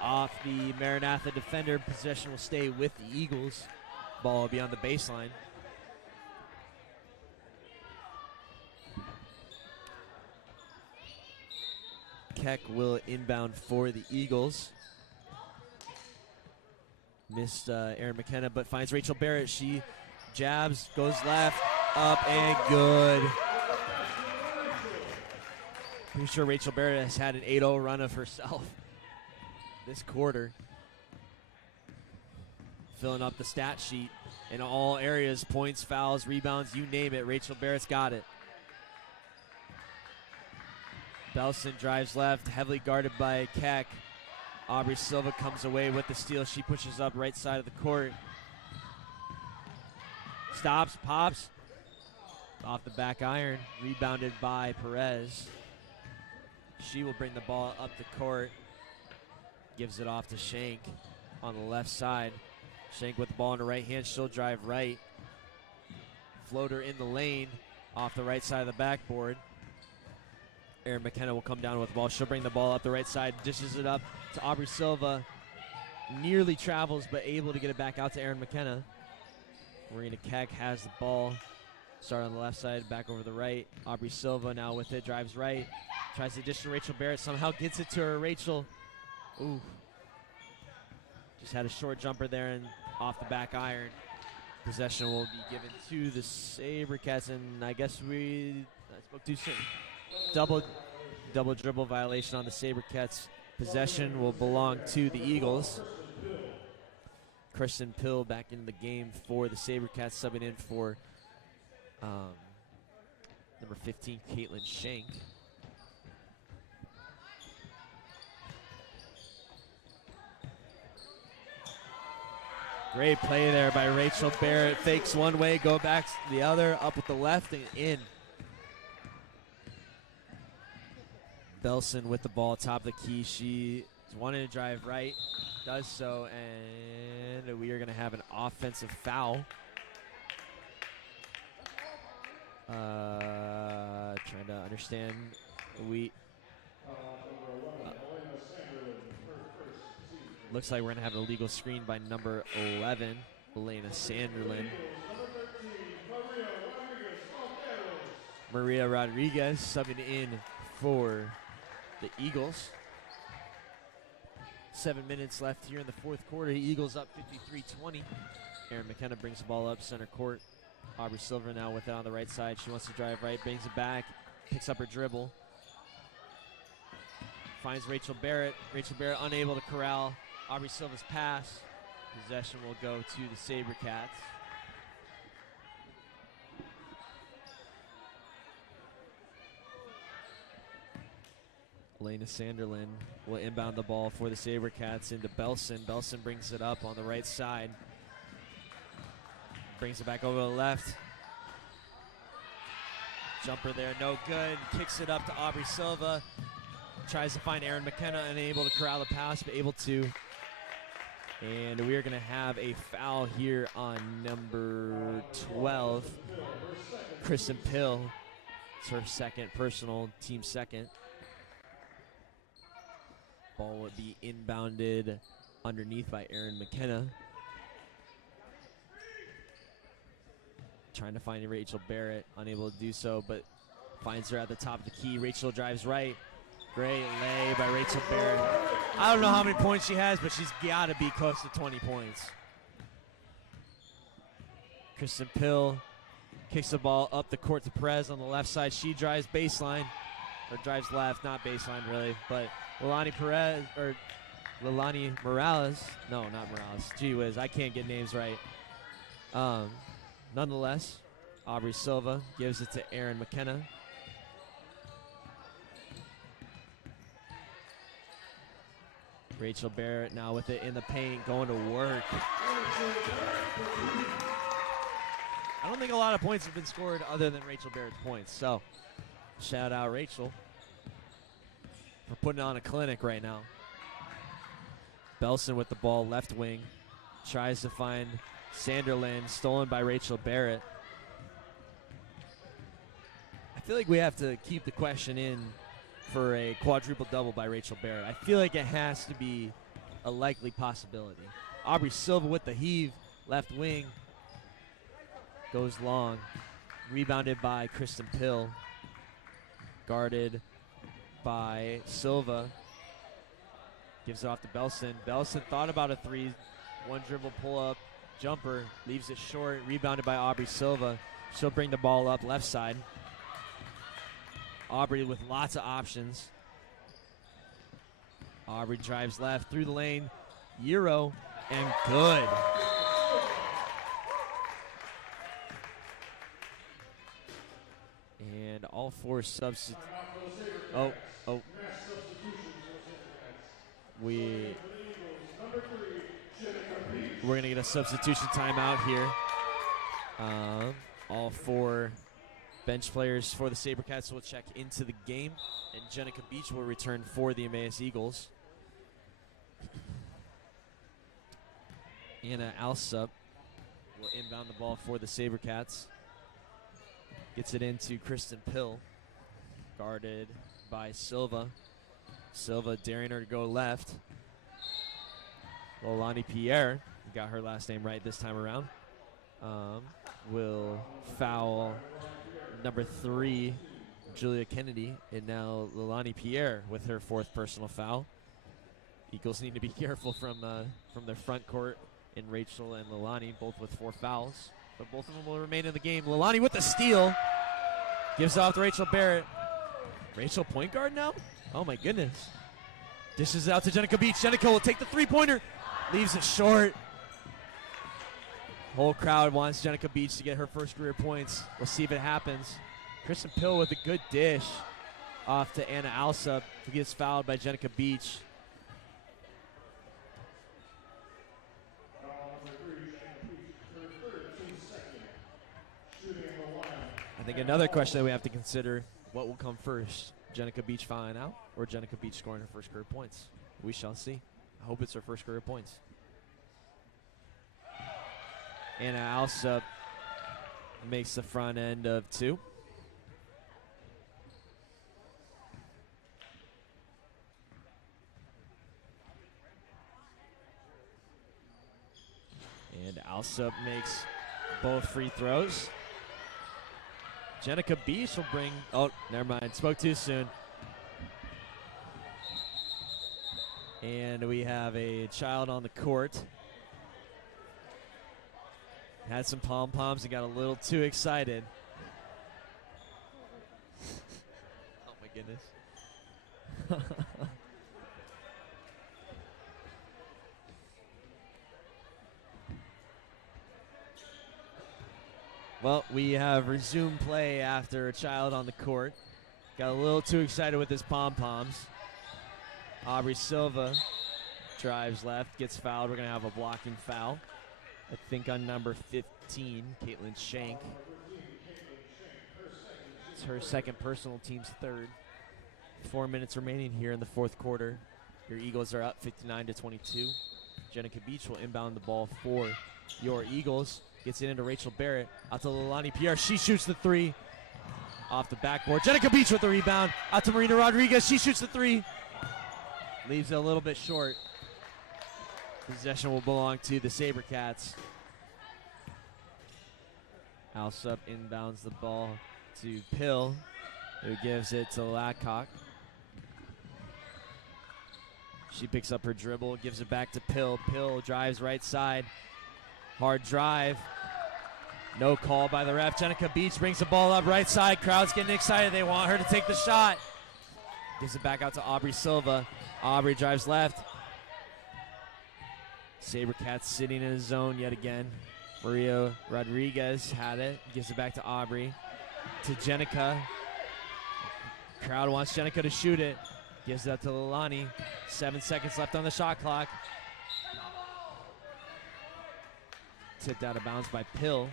Off the Maranatha defender. Possession will stay with the Eagles. Ball will be on the baseline. Keck will inbound for the Eagles. Missed Erin McKenna, but finds Rachel Barrett. She jabs, goes left, up, and good. Pretty sure Rachel Barrett has had an 8-0 run of herself this quarter. Filling up the stat sheet in all areas, points, fouls, rebounds, you name it. Rachel Barrett's got it. Belson drives left, heavily guarded by Keck. Aubrey Silva comes away with the steal. She pushes up right side of the court. Stops, pops. Off the back iron, rebounded by Perez. She will bring the ball up the court. Gives it off to Shank on the left side. Shank with the ball in the right hand. She'll drive right. Floater in the lane off the right side of the backboard. Erin McKenna will come down with the ball. She'll bring the ball up the right side. Dishes it up to Aubrey Silva. Nearly travels, but able to get it back out to Erin McKenna. Marina Keck has the ball. Start on the left side, back over the right. Aubrey Silva now with it, drives right. Tries to dish to Rachel Barrett. Somehow gets it to her. Rachel. Ooh. Just had a short jumper there and off the back iron. Possession will be given to the SaberCats, and I guess I spoke too soon. Double dribble violation on the SaberCats. Possession will belong to the Eagles. Kristen Pill back in the game for the SaberCats, subbing in for number 15, Caitlin Shank. Great play there by Rachel Barrett. Fakes one way, go back the other, up with the left and in. Belson with the ball, top of the key. She wanted to drive right, does so, and we are going to have an offensive foul. Trying to understand. Looks like we're going to have an illegal screen by number 11, Elena Sanderlin. Maria Rodriguez subbing in for the Eagles. 7 minutes left here in the fourth quarter. Eagles up 53-20. Erin McKenna brings the ball up center court. Aubrey Silva now with it on the right side. She wants to drive right, brings it back, picks up her dribble. Finds Rachel Barrett. Rachel Barrett unable to corral Aubrey Silva's pass. Possession will go to the SaberCats. Elena Sanderlin will inbound the ball for the SaberCats into Belson. Belson brings it up on the right side. Brings it back over to the left. Jumper there, no good. Kicks it up to Aubrey Silva. tries to find Aaron McKenna, unable to corral the pass, but able to. And we are going to have a foul here on number 12, Kristen Pill. It's her second personal, team second. Ball would be inbounded underneath by Aaron McKenna. Trying to find Rachel Barrett, unable to do so, but finds her at the top of the key. Rachel drives right. Great lay by Rachel Barrett. I don't know how many points she has, but she's got to be close to 20 points. Kristen Pill kicks the ball up the court to Perez on the left side. She drives baseline, or drives left, not baseline really, but Leilani Morales. No, not Morales. Gee whiz, I can't get names right. Nonetheless, Aubrey Silva gives it to Aaron McKenna. Rachel Barrett now with it in the paint, going to work. I don't think a lot of points have been scored other than Rachel Barrett's points. So, shout out Rachel for putting on a clinic right now. Belson with the ball, left wing. Tries to find Sanderland, stolen by Rachel Barrett. I feel like we have to keep the question in for a quadruple double by Rachel Barrett. I feel like it has to be a likely possibility. Aubrey Silva with the heave, left wing. Goes long. Rebounded by Kristen Pill. Guarded by Silva. Gives it off to Belson. Belson thought about a three. One dribble pull up. Jumper. Leaves it short. Rebounded by Aubrey Silva. She'll bring the ball up left side. Aubrey with lots of options. Aubrey drives left through the lane. Euro and good. And all four substitutes. We're going to get a substitution timeout here. All four bench players for the SaberCats will check into the game, and Jenica Beach will return for the Emmaus Eagles. Anna Alsup will inbound the ball for the SaberCats. Gets it into Kristen Pill, guarded by Silva. Silva daring her to go left. Lolani Pierre, got her last name right this time around, will foul number 3, Julia Kennedy, and now Lolani Pierre with her 4th personal foul. Eagles need to be careful from their front court in Rachel and Lolani, both with 4 fouls, but both of them will remain in the game. Lolani with the steal, gives off to Rachel Barrett. Rachel point guard now? Oh my goodness. Dishes out to Jenica Beach. Jenica will take the 3-pointer, leaves it short. Whole crowd wants Jenica Beach to get her first career points. We'll see if it happens. Kristen Pill with a good dish off to Anna Alsup, who gets fouled by Jenica Beach. I think another question that we have to consider, what will come first? Jenica Beach fouling out or Jenica Beach scoring her first career points? We shall see. I hope it's her first career points. Anna Alsup makes the front end of 2. And Alsup makes both free throws. Jenica Beach will bring, oh, never mind, spoke too soon. And we have a child on the court. Had some pom-poms and got a little too excited. Oh my goodness. Well, we have resumed play after a child on the court. Got a little too excited with his pom-poms. Aubrey Silva drives left, gets fouled. We're going to have a blocking foul. I think on number 15, Caitlin Shank. It's her second personal, team's 3rd. 4 minutes remaining here in the fourth quarter. Your Eagles are up 59-22. Jenica Beach will inbound the ball for your Eagles. Gets it into Rachel Barrett. Out to Leilani Pierre. She shoots the three. Off the backboard. Jenica Beach with the rebound. Out to Marina Rodriguez. She shoots the three. Leaves it a little bit short. Possession will belong to the SaberCats. Alsup inbounds the ball to Pill, who gives it to Ladcock. She picks up her dribble, gives it back to Pill. Pill drives right side. Hard drive. No call by the ref. Jenica Beach brings the ball up right side. Crowd's getting excited. They want her to take the shot. Gives it back out to Aubrey Silva. Aubrey drives left. SaberCats sitting in his zone yet again. Maria Rodriguez had it. Gives it back to Aubrey. To Jenica. Crowd wants Jenica to shoot it. Gives it up to Leilani. 7 seconds left on the shot clock. Tipped out of bounds by Pill.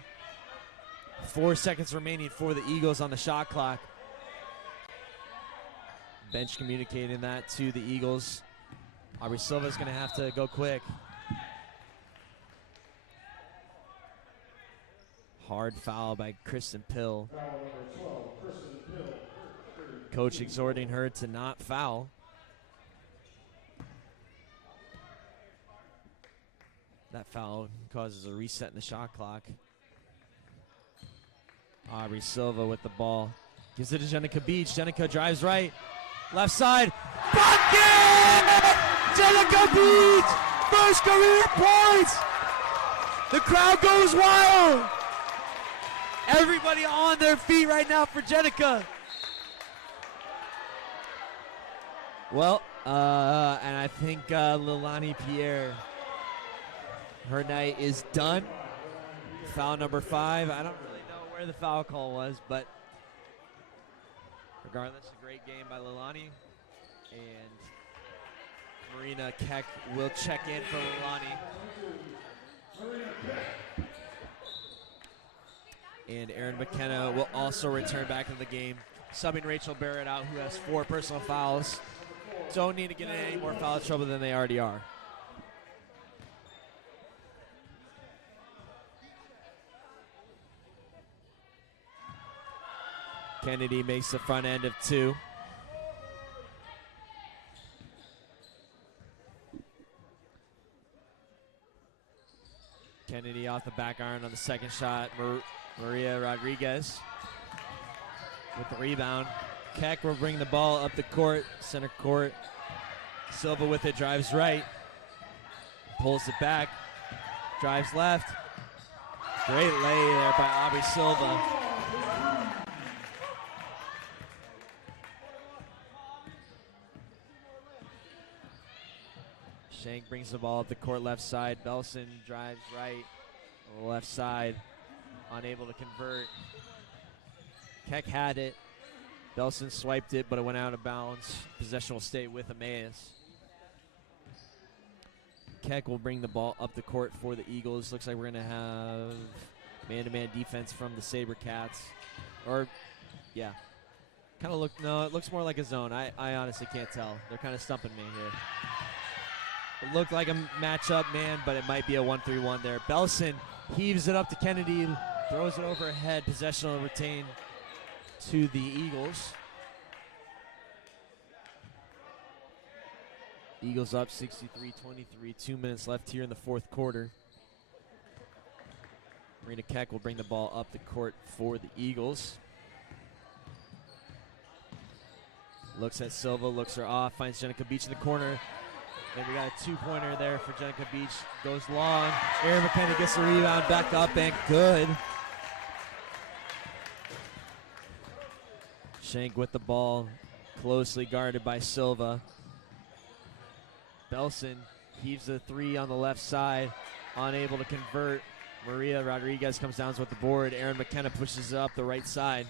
4 seconds remaining for the Eagles on the shot clock. Bench communicating that to the Eagles. Aubrey Silva's going to have to go quick. Hard foul by Kristen Pill. Coach exhorting her to not foul. That foul causes a reset in the shot clock. Aubrey Silva with the ball. Gives it to Jenica Beach. Jenica drives right. Left side. Bucket! Jenica Beach! First career points! The crowd goes wild! Everybody on their feet right now for Jenica. Well, and I think Leilani Pierre, her night is done. Foul number 5. I don't really know where the foul call was, but regardless, a great game by Leilani. And Marina Keck will check in for Leilani. And Erin McKenna will also return back into the game, subbing Rachel Barrett out, who has 4 personal fouls. Don't need to get in any more foul trouble than they already are. Kennedy makes the front end of 2. Kennedy off the back iron on the second shot. Maria Rodriguez with the rebound. Keck will bring the ball up the court, center court. Silva with it, drives right. Pulls it back, drives left. Great lay there by Aubrey Silva. Shank brings the ball up the court left side. Belson drives right, on the left side. Unable to convert. Keck had it. Belson swiped it, but it went out of bounds. Possession will stay with Emmaus. Keck will bring the ball up the court for the Eagles. Looks like we're going to have man-to-man defense from the SaberCats. Or, yeah. Kind of look, no, it looks more like a zone. I honestly can't tell. They're kind of stumping me here. It looked like a matchup, man, but it might be a 1-3-1 there. Belson heaves it up to Kennedy, throws it overhead. Possession will retain to the Eagles. Eagles up 63-23. 2 minutes left here in the fourth quarter. Marina Keck will bring the ball up the court for the Eagles. Looks at Silva, looks her off, finds Jenica Beach in the corner. And we got a 2-pointer there for Jenica Beach. Goes long. Erin McKenna gets the rebound, back up, and good. Shank with the ball, closely guarded by Silva. Belson heaves the 3 on the left side, unable to convert. Maria Rodriguez comes down with the board. Erin McKenna pushes it up the right side.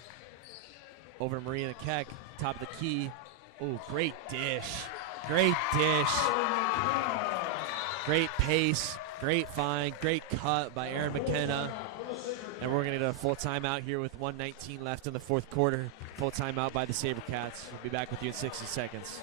Over to Marina Keck, top of the key. Oh, great dish. Great dish. Great pace. Great find. Great cut by Erin McKenna. And we're going to get a full timeout here with 1:19 left in the fourth quarter. Full timeout by the SaberCats. We'll be back with you in 60 seconds.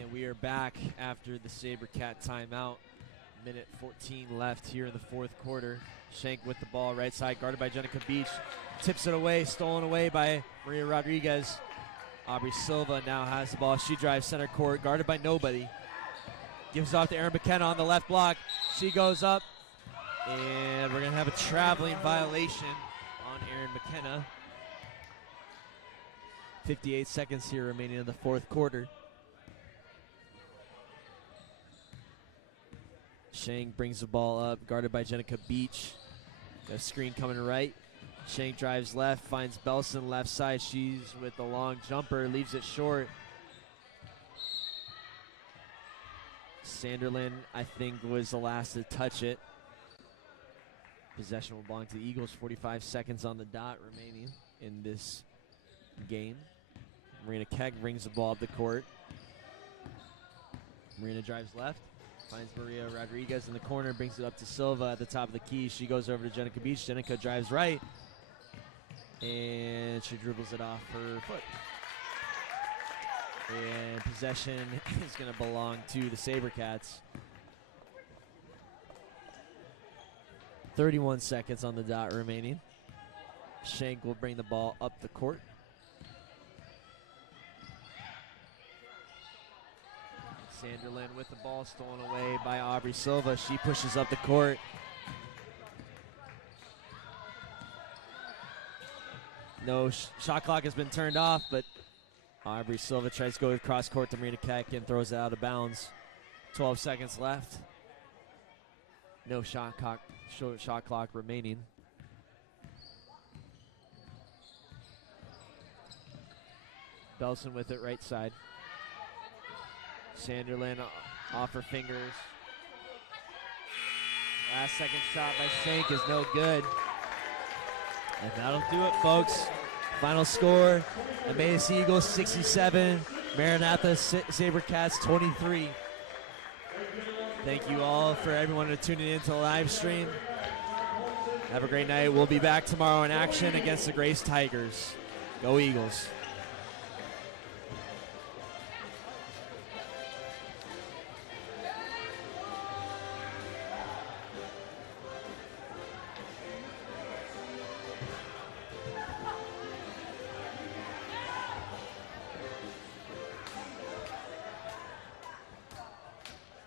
And we are back after the SaberCat timeout. Minute 14 left here in the fourth quarter. Shank with the ball right side, guarded by Jenica Beach. Tips it away, stolen away by Maria Rodriguez. Aubrey Silva now has the ball. She drives center court, guarded by nobody. Gives off to Erin McKenna on the left block. She goes up, and we're going to have a traveling violation on Erin McKenna. 58 seconds here remaining in the fourth quarter. Shank brings the ball up, guarded by Jenica Beach. Got a screen coming right. Shank drives left, finds Belson left side. She's with the long jumper, leaves it short. Sanderlin, I think, was the last to touch it. Possession will belong to the Eagles. 45 seconds on the dot remaining in this game. Marina Keck brings the ball up the court. Marina drives left. Finds Maria Rodriguez in the corner, brings it up to Silva at the top of the key. She goes over to Jenica Beach. Jenica drives right, and she dribbles it off her foot. And possession is going to belong to the SaberCats. 31 seconds on the dot remaining. Shank will bring the ball up the court. Sanderlin with the ball stolen away by Aubrey Silva. She pushes up the court. No shot clock has been turned off, but Aubrey Silva tries to go across court to Marina Keck and throws it out of bounds. 12 seconds left. No shot clock remaining. Belson with it right side. Sanderlin off her fingers. Last second shot by Shank is no good. And that'll do it, folks. Final score, Emmaus Eagles 67, Maranatha SaberCats 23. Thank you all for everyone tuning in to the live stream. Have a great night. We'll be back tomorrow in action against the Grace Tigers. Go Eagles.